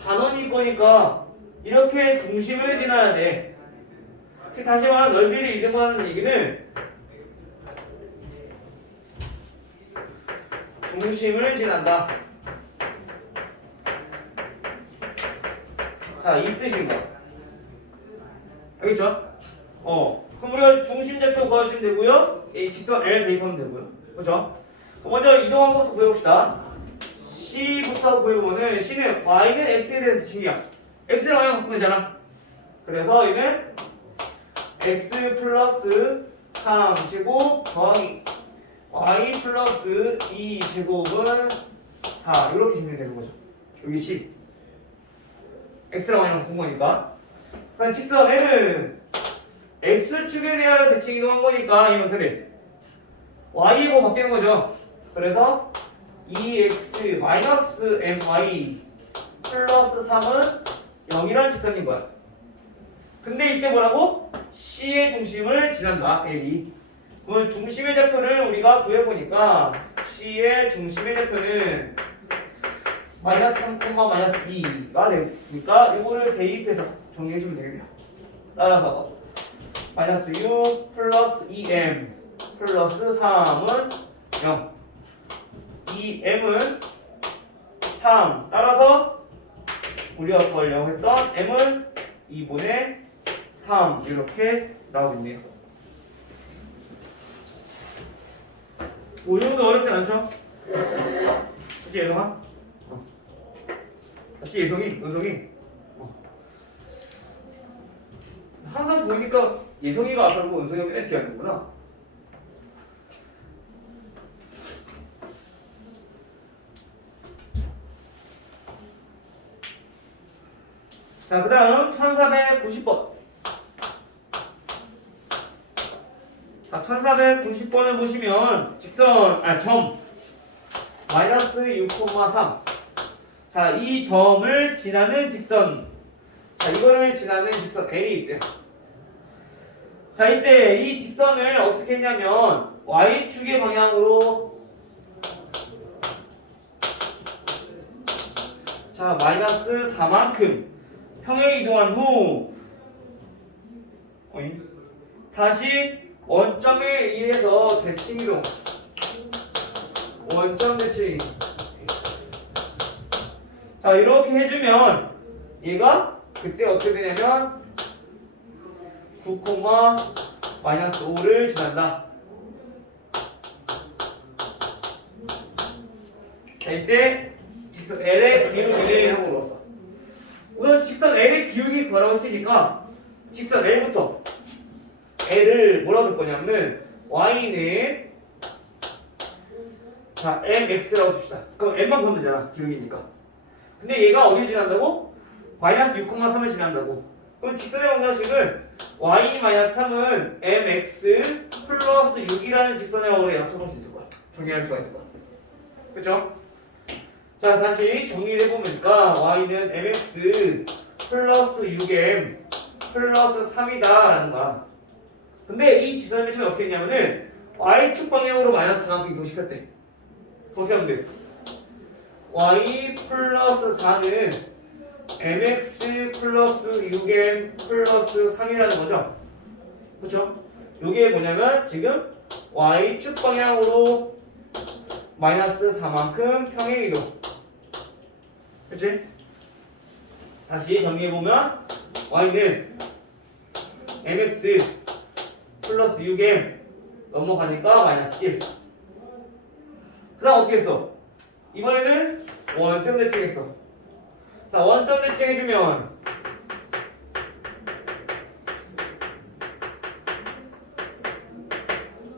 반원일 거니까 이렇게 중심을 지나야 돼. 다시 말하면 넓이를 2등분하는 얘기는 중심을 지난다. 자, 이 뜻인 거야. 알겠죠? 그럼 우리가 중심 좌표 구하시면 되고요. 이 직선 L 대입하면 되고요. 그렇죠? 먼저 이동한 것부터 구해봅시다. C부터 구해보면은 C는 Y는 X에 대해서 대칭이야. X를 Y랑 바꾸면 되잖아. 그래서 얘는 X 플러스 3 제곱 더하기 Y 플러스 2 제곱은 4 이렇게 주면 되는 거죠. 여기 C X랑 Y랑 바꾼 거니까. 그럼 직선 N은 X축에 대하여 대칭 이동한 거니까 이건 그래 Y로 바뀌는 거죠. 그래서 2x 마이너스 my 플러스 3은 0이라는 직선인 거야. 근데 이때 뭐라고? C의 중심을 지난다. L이. 그러면 중심의 좌표를 우리가 구해보니까 C의 중심의 좌표는 마이너스 3, 마이너스 2가 되니까 이거를 대입해서 정리해주면 되겠네요. 따라서 마이너스 6 플러스 2m 플러스 3은 0 2m은 3 따라서 우리가 구하려고 했던 m은 2분의 3 이렇게 나오겠네요. 이 정도 어렵지 않죠? 그치 예성아? 그치 예성이? 항상 보니까 예성이가 앞에 보고 은성이가 맨날 뒤에 앉는구나. 자, 그 다음 1490번. 자, 1490번을 보시면 점 마이너스 6,3. 자, 이 점을 지나는 직선. 자, 이거를 지나는 직선 L이 있대요. 자, 이때 이 직선을 어떻게 했냐면 Y축의 방향으로 자, 마이너스 4만큼 평행 이동한 후 다시 원점에 의해서 대칭 이동 원점 대칭 자 이렇게 해주면 얘가 그때 어떻게 되냐면 9, 마이너스 5를 지난다. 자 이때 직선 L의 기울기를 하고 넣었어. 우선 직선 L의 기울기 구하라고 했으니까 직선 L부터 L을 뭐라고 줄 거냐면 Y는 자 mx라고 줍시다. 그럼 m만 건드잖아 기울기니까. 근데 얘가 어디 지난다고? 마이너스 6,3을 지난다고. 그럼 직선의 방정식을 y-3은 mx 플러스 6이라는 직선의 방으로 약속할 수 있을 거야. 정리할 수가 있을 거야. 그쵸? 자 다시 정리를 해보니까 y는 mx 플러스 6m 플러스 3이다 라는 거야. 근데 이 직선의 매칭은 어떻게 했냐면은 y축 방향으로 마이너스 4만큼 이동시켰대. 어떻게 하면 돼? y 플러스 4는 mx 플러스 6m 플러스 3이라는 거죠. 그쵸? 이게 뭐냐면 지금 y축 방향으로 마이너스 4만큼 평행 이동. 그치? 다시 정리해보면 y는 mx 플러스 6m 넘어가니까 마이너스 1. 그 다음 어떻게 했어? 이번에는 원점 대칭했어. 자 원점 대칭해주면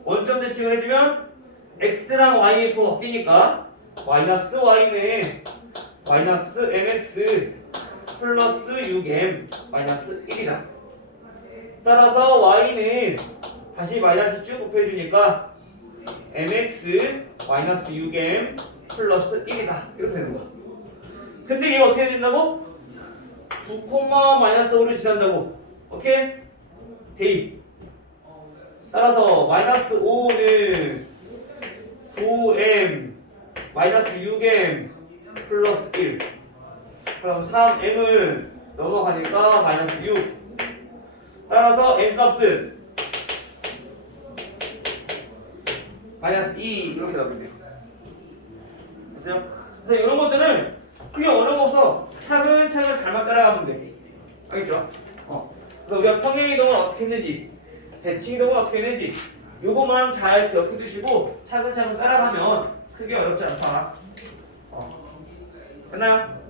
원점 대칭을 해주면 x랑 y의 부가 바뀌니까 마이너스 y는 마이너스 mx 플러스 6m 마이너스 1이다. 따라서 y는 다시 마이너스 쭉 곱해주니까 mx 마이너스 6m 플러스 1이다. 이렇게 되는 거야. 근데 얘가 어떻게 된다고? 9, 마이너스 5를 지난다고. 오케이? 대입. 따라서 마이너스 5는 9m 마이너스 6m 플러스 1. 그럼 3m은 넘어가니까 마이너스 6. 따라서 m 값은 마이너스 2 이렇게 나오겠네요. 됐어요? 그래서 이런 것들은 크게 어려움 없어. 차근차근 잘만 따라가면 돼. 알겠죠? 그래서 우리가 평행 이동을 어떻게 했는지, 대칭 이동을 어떻게 했는지, 요거만 잘 기억해 두시고 차근차근 따라가면 크게 어렵지 않다. 됐나요?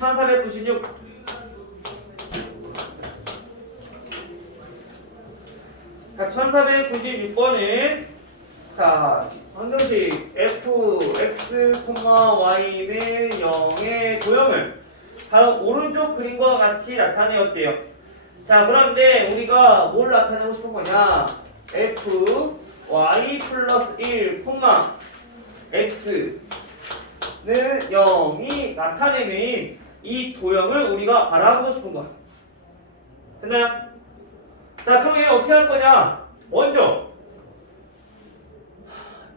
1496 자, 1496번은 자, 방정식 fx, y는 0의 도형을 다음 오른쪽 그림과 같이 나타내었대요. 자, 그런데 우리가 뭘 나타내고 싶은 거냐? f, y 플러스 1, x는 0이 나타내는 이 도형을 우리가 알아보고 싶은 거야. 됐나요? 자, 그럼 얘 어떻게 할 거냐? 먼저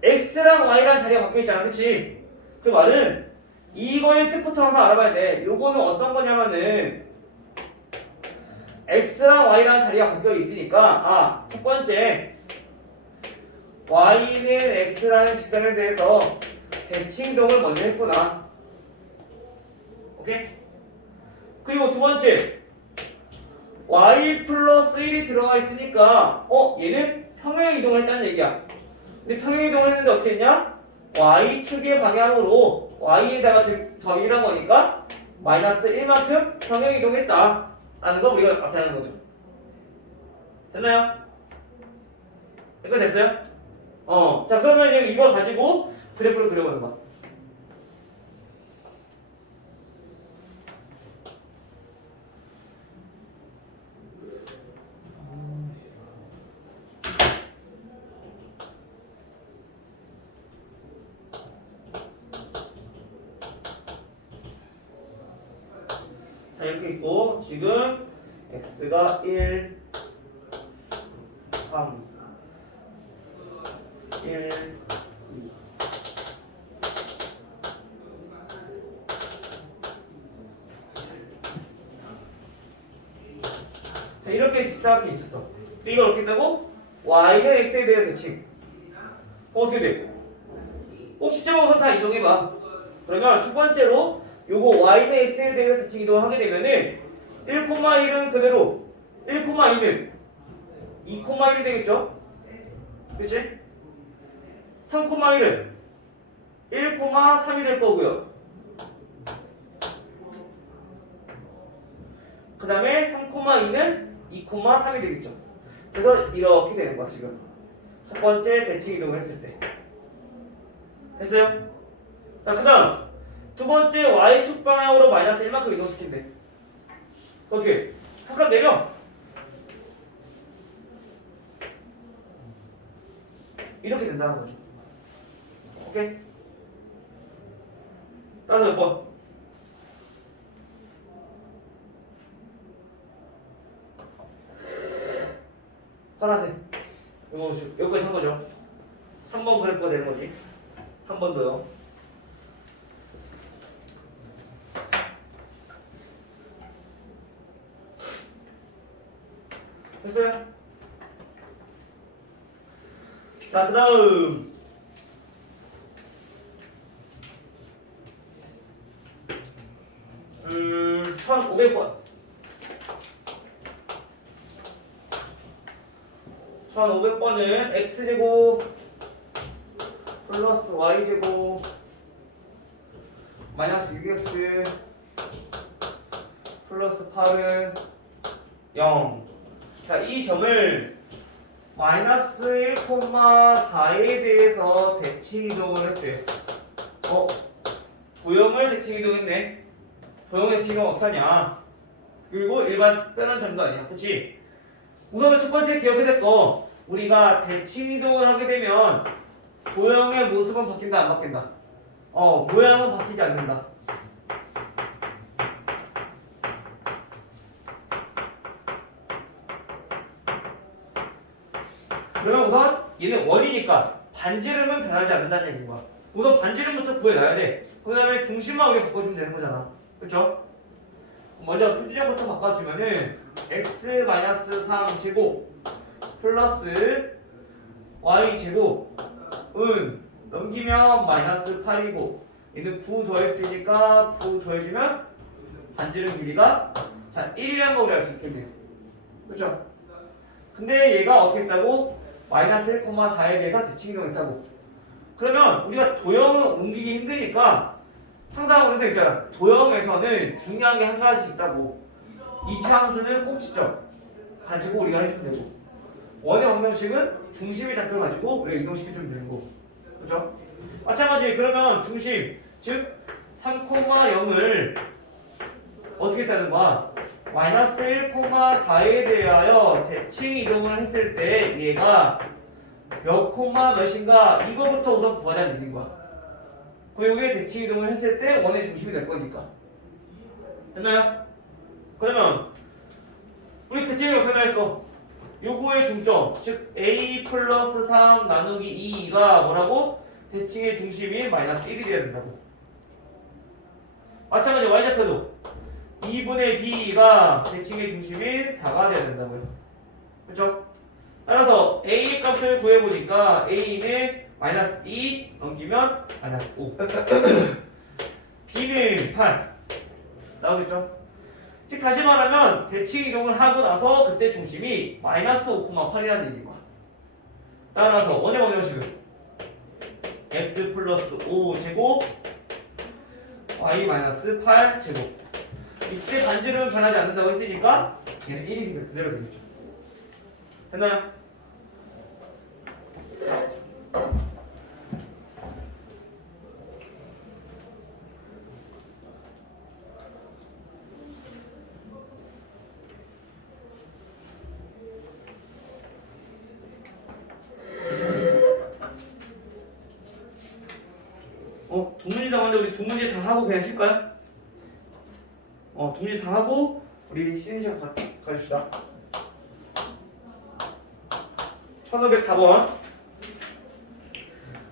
x랑 y랑 자리가 바뀌어 있잖아, 그치? 그 말은 이거의 뜻부터 항상 알아봐야 돼. 요거는 어떤 거냐면은 x랑 y랑 자리가 바뀌어 있으니까 첫 번째 y는 x라는 직선에 대해서 대칭이동을 먼저 했구나. 오케이? 그리고 두 번째 y 플러스 1이 들어가 있으니까 얘는 평행 이동을 했다는 얘기야. 근데 평행 이동을 했는데 어떻게 했냐? y축의 방향으로 y에다가 지금 더하기란 거니까 마이너스 1만큼 평행 이동했다 라는 거 우리가 나타내는 거죠. 됐나요? 이거 됐어요? 자, 그러면 이제 이걸 가지고 그래프를 그려보는 거야. 자, 이렇게 있고 지금 x가 1, 3, 1, 2. 자, 이렇게 직사각형이 있었어. 이걸 어떻게 한다고? y는 x에 대해 대칭. 어떻게 돼? 꼭 시점으로서 다 이동해봐. 그러면 첫 번째로 요거 y는 x에 대해 대칭 이동을 하게 되면은 1,1은 그대로 1,2는 2,1 되겠죠? 그치? 3,1은 1,3이 될 거고요. 그 다음에 3,2는 2,3이 되겠죠. 그래서 이렇게 되는 거야 지금. 첫 번째 대칭 이동을 했을 때. 됐어요? 자, 그 다음 두 번째 y축 방향으로 마이너스 1만큼 이동시킨대. 어떻게? 잠깐 내려. 이렇게 된다는 거죠. 오케이? 따라서 몇 번? 파란색. 이거 여기까지 한 거죠. 3번 그래프가 되는 거지. 한 번 더요. 됐어요? 자, 그 다음 1500번 1500번은 x제곱 플러스 y제곱 마이너스 6x 플러스 8은 0. 자, 이 점을 마이너스 1,4에 대해서 대칭 이동을 했대요. 도형을 대칭 이동했네. 도형 대칭은 어떡하냐? 그리고 일반 특별한 점도 아니야. 그치? 우선 첫 번째 기억해야 될 거, 우리가 대칭 이동을 하게 되면 도형의 모습은 바뀐다, 안 바뀐다? 모양은 바뀌지 않는다. 그러면 우선 얘는 원이니까 반지름은 변하지 않는다는 얘기인 거야. 우선 반지름부터 구해놔야 돼. 그 다음에 중심만 우리가 바꿔주면 되는 거잖아. 그쵸? 먼저 표지점부터 바꿔주면은 x-3 제곱 플러스 y 제곱은 넘기면 마이너스 8이고 얘는 9 더했으니까 9 더해주면 반지름 길이가 자 1이라는 거 우리 알 수 있겠네요. 그쵸? 근데 얘가 어떻게 했다고? 마이너스 1,4에 대해서 대칭 이동했다고. 그러면 우리가 도형을 옮기기 힘드니까 항상 우리가 있잖아. 도형에서는 중요한 게 한 가지씩 있다고. 이차 함수는 꼭지점 가지고 우리가 해주면 되고 원의 방정식은 중심의 좌표를 가지고 우리가 이동시켜주면 되는 거고. 그렇죠? 마찬가지. 그러면 중심 즉 3,0을 어떻게 했다는 거야? 마이너스 1,4에 대하여 대칭 이동을 했을 때 얘가 몇 콤마 몇인가 이거부터 우선 구하자는 얘기인 거야. 그리고 여기에 대칭 이동을 했을 때 원의 중심이 될 거니까. 됐나요? 그러면 우리 대칭이 어떻게 했어? 요거의 중점, 즉 a 플러스 3 나누기 2가 뭐라고? 대칭의 중심이 마이너스 1이 돼야 된다고. 마찬가지로 y좌표도 2분의 b가 대칭의 중심이 4가 돼야 된다고요. 그렇죠? 따라서 a 값을 구해보니까 a는 마이너스 2 넘기면 마이너스 5 b는 8 나오겠죠? 즉 다시 말하면 대칭 이동을 하고 나서 그때 중심이 마이너스 5,8이라는 얘기인 거야. 따라서 원의 방정식은 x 플러스 5제곱 y 마이너스 8제곱. 이때 반지름은 변하지 않는다고 했으니까 얘는 1이 그대로 되겠죠. 됐나요? 두 문제 남았는데 우리 두 문제 다 하고 그냥 쉴까요? 두 문제 다 하고 우리 쉬는 시간 가줍시다. 1504번.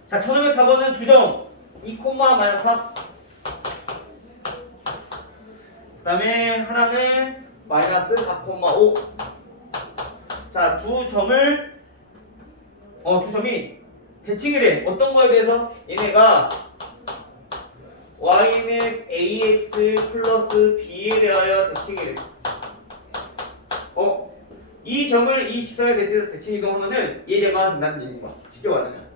자, 1504번은 두 점. 2, 마이너스 3. 그 다음에 하나는 마이너스 4,5. 자, 두 점이 대칭이 돼. 어떤 거에 대해서? 얘네가 y는 ax 플러스 b에 대하여 대칭이 돼. 이 점을 이 직선에 대칭 이동하면은 얘가 된다는 얘기인 거야. 쉽게 말하면.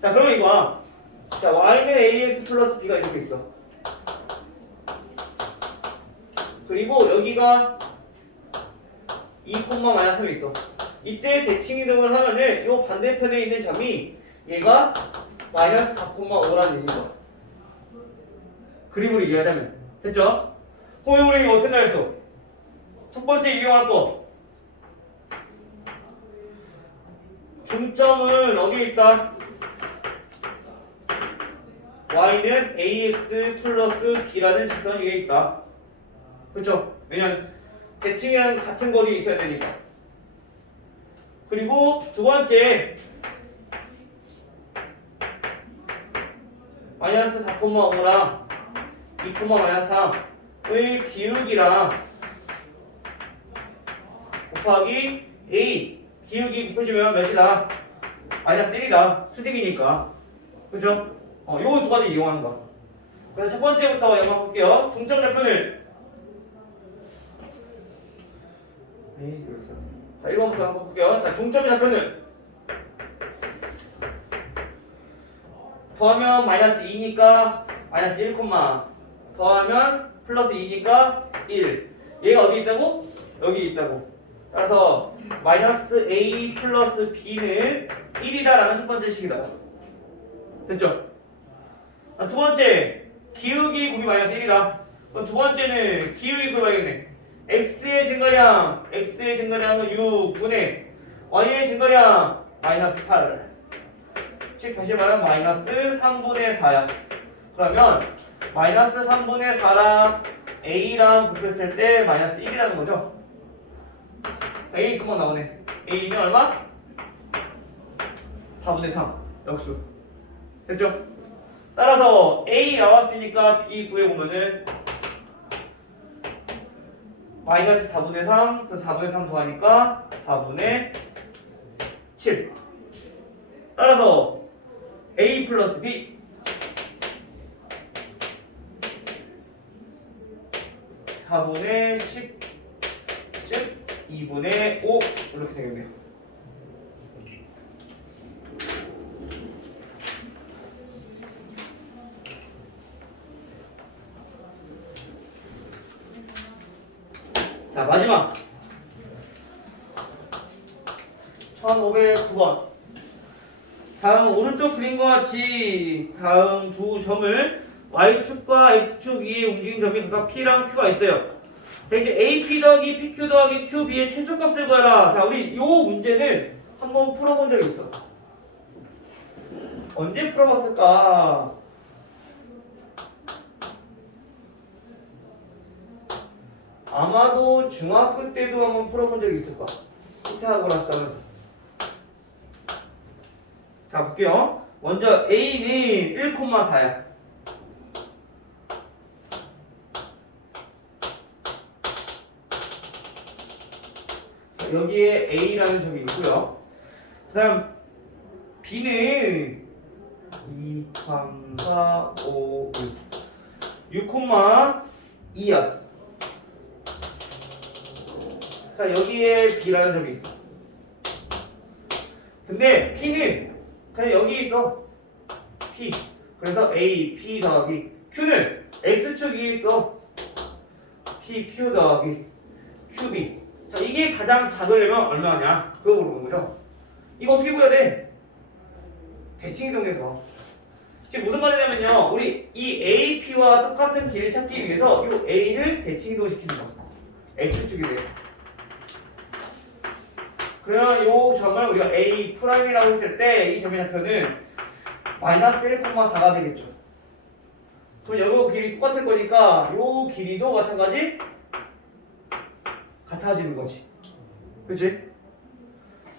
자, 그러면 이거야. 자, y는 ax 플러스 b가 이렇게 있어. 그리고 여기가 2, 마이너스 3이 있어. 이때 대칭 이동을 하면은 이 반대편에 있는 점이 얘가 마이너스 4,5라는 얘기인 거야. 그림으로 이해하자면. 됐죠? 그럼 우리 이거 어떻게 나왔어? 첫 번째 이용할 거. 중점은 어디에 있다? y는 ax 플러스 b라는 직선 위에 있다. 그렇죠? 왜냐면 대칭이랑 같은 거리에 있어야 되니까. 그리고 두 번째 마이너스 4,5랑 2, 마이너스 3의 기울기랑 곱하기 a 기울기 곱해주면 몇이다? 마이너스 1이다. 수직이니까. 그죠? 요거 두 가지 이용하는 거야. 그래서 첫 번째부터 연락 볼게요. 중점 좌표는 자, 1번부터 한번 볼게요. 자, 중점 좌표는 더하면 마이너스 2니까 마이너스 1, 더하면 플러스 2니까 1. 얘가 어디 있다고? 여기 있다고. 따라서 마이너스 a 플러스 b는 1이다라는 첫 번째 식이다. 됐죠? 두 번째 기울기 곱이 마이너스 1이다. 그럼 두 번째는 기울기 곱해야겠네. x의 증가량은 6분의 y의 증가량 마이너스 8. 즉 다시 말하면 마이너스 3분의 4야. 그러면 마이너스 3분의 4랑 a랑 곱했을 때 마이너스 1이라는 거죠. a 그만 나오네. a는 얼마? 4분의 3 역수. 됐죠? 따라서 a 나왔으니까 b 구해보면은 마이너스 4분의 3, 그 4분의 3 더하니까 4분의 7. 따라서 a 플러스 b 4분의 10, 즉 2분의 5 이렇게 되겠네요. 자, 마지막 1509번. 다음 오른쪽 그림과 같이 다음 두 점을 Y축과 X축 위에 움직인 점이 각각 P랑 Q가 있어요. 자, 이제 AP 더하기 PQ 더하기 QB의 최소값을 구하라. 자, 우리 요 문제는 한번 풀어본 적이 있어. 언제 풀어봤을까? 아마도 중학교 때도 한번 풀어본 적이 있을 거야. 피타고라스 하면서. 자, 볼게요. 먼저 A는 1,4야. 여기에 A라는 점이 있고요. 그 다음 B는 2, 3, 4, 5, 6, 6,2야. 자, 여기에 B라는 점이 있어. 근데 P는 그냥 여기 있어. P. 그래서 A, P 더하기 Q는 X축 위에 있어. PQ 더하기 QB. 자, 이게 가장 작으려면 얼마냐? 그거 모르는 거죠. 이거 어떻게 구해야 돼? 대칭이동에서. 지금 무슨 말이냐면요. 우리 이 AP와 똑같은 길을 찾기 위해서 이 A를 대칭이동시키는 거. X축에 대해서. 그러면 이 점을 우리가 A 프라임이라고 했을 때 이 점의 좌표는 마이너스 1,4가 되겠죠. 그럼 여기 길이 똑같을 거니까 이 길이도 마찬가지 같아지는 거지. 그치?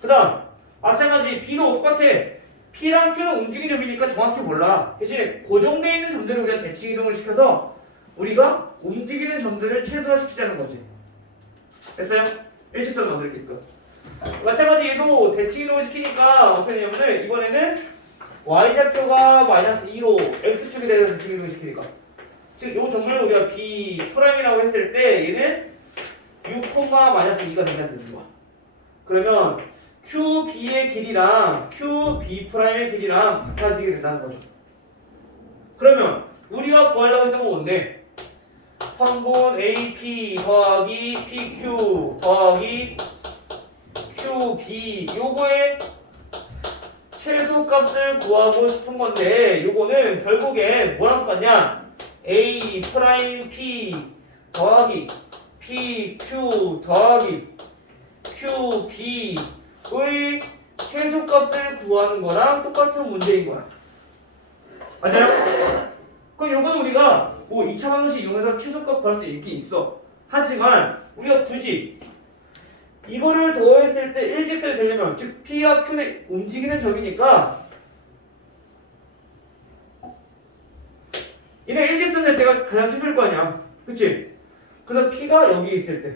그 다음 마찬가지 B도 똑같아. P랑 Q는 움직이는 점이니까 정확히 몰라. 대신에 고정되어 있는 점들을 우리가 대칭 이동을 시켜서 우리가 움직이는 점들을 최소화시키자는 거지. 됐어요? 일직선 만들게끔. 마찬가지 얘도 대칭 이동을 시키니까 어떻게 되냐면은 이번에는 y좌표가 마이너스 2로 x축에 대해서 대칭 이동을 시키니까 즉 요 점을 우리가 B 프라임이라고 했을 때 얘는 6, 마이너스 2가 된다는 거야. 그러면 QB의 길이랑 QB 프라임의 길이랑 같아지게 된다는 거죠. 그러면 우리가 구하려고 했던 건 뭔데? 성분 AP 더하기 PQ 더하기 QB 요거의 최소값을 구하고 싶은 건데 요거는 결국에 뭐랑 똑같냐? A 프라임 P 더하기 PQ 더하기 QB의 최소값을 구하는 거랑 똑같은 문제인 거야. 맞아요? 그럼 요거는 우리가 뭐 2차 방식 이용해서 최소값 구할 수 있긴 있어. 하지만 우리가 굳이 이거를 더했을 때 일직선이 되려면 즉 P와 Q는 움직이는 점이니까 얘네 일직선 될 때가 가장 최소일 거 아니야. 그치? 그래서 P가 여기 있을 때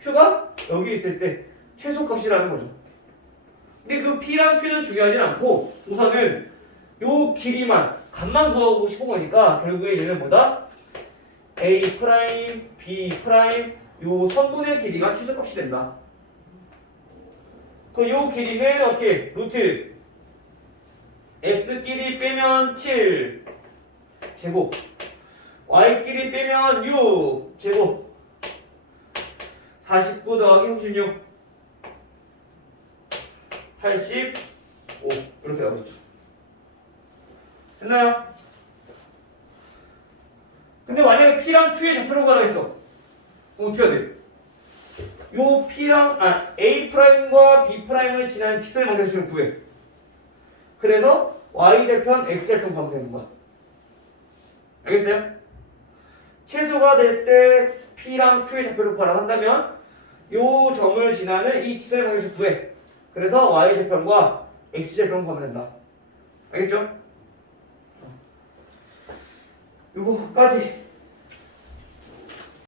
Q가 여기 있을 때 최소값이라는 거죠. 근데 그 P랑 Q는 중요하진 않고 우선은 요 길이만 값만 구하고 싶은 거니까 결국에 얘는 뭐다? A 프라임, B 프라임 요 선분의 길이가 최소값이 된다. 그 요 길이는 어떻게? 루트 x끼리 빼면 7 제곱 y끼리 빼면 6 제곱 49 더하기 36 85 이렇게 나오겠죠. 됐나요? 근데 만약에 P랑 Q의 좌표로 가라 했어. 그럼 어떻게 해야 돼? 요 P랑 A 프라임과 B 프라임을 지나는 직선의 방정식을 구해. 그래서 Y 절편 X 절편 구하면 되는 거야. 알겠어요? 최소가 될 때 P랑 Q의 좌표를 구하라 한다면 요 점을 지나는 이 직선의 방정식을 구해. 그래서 Y 절편과 X 절편 구하면 된다. 알겠죠? 요거까지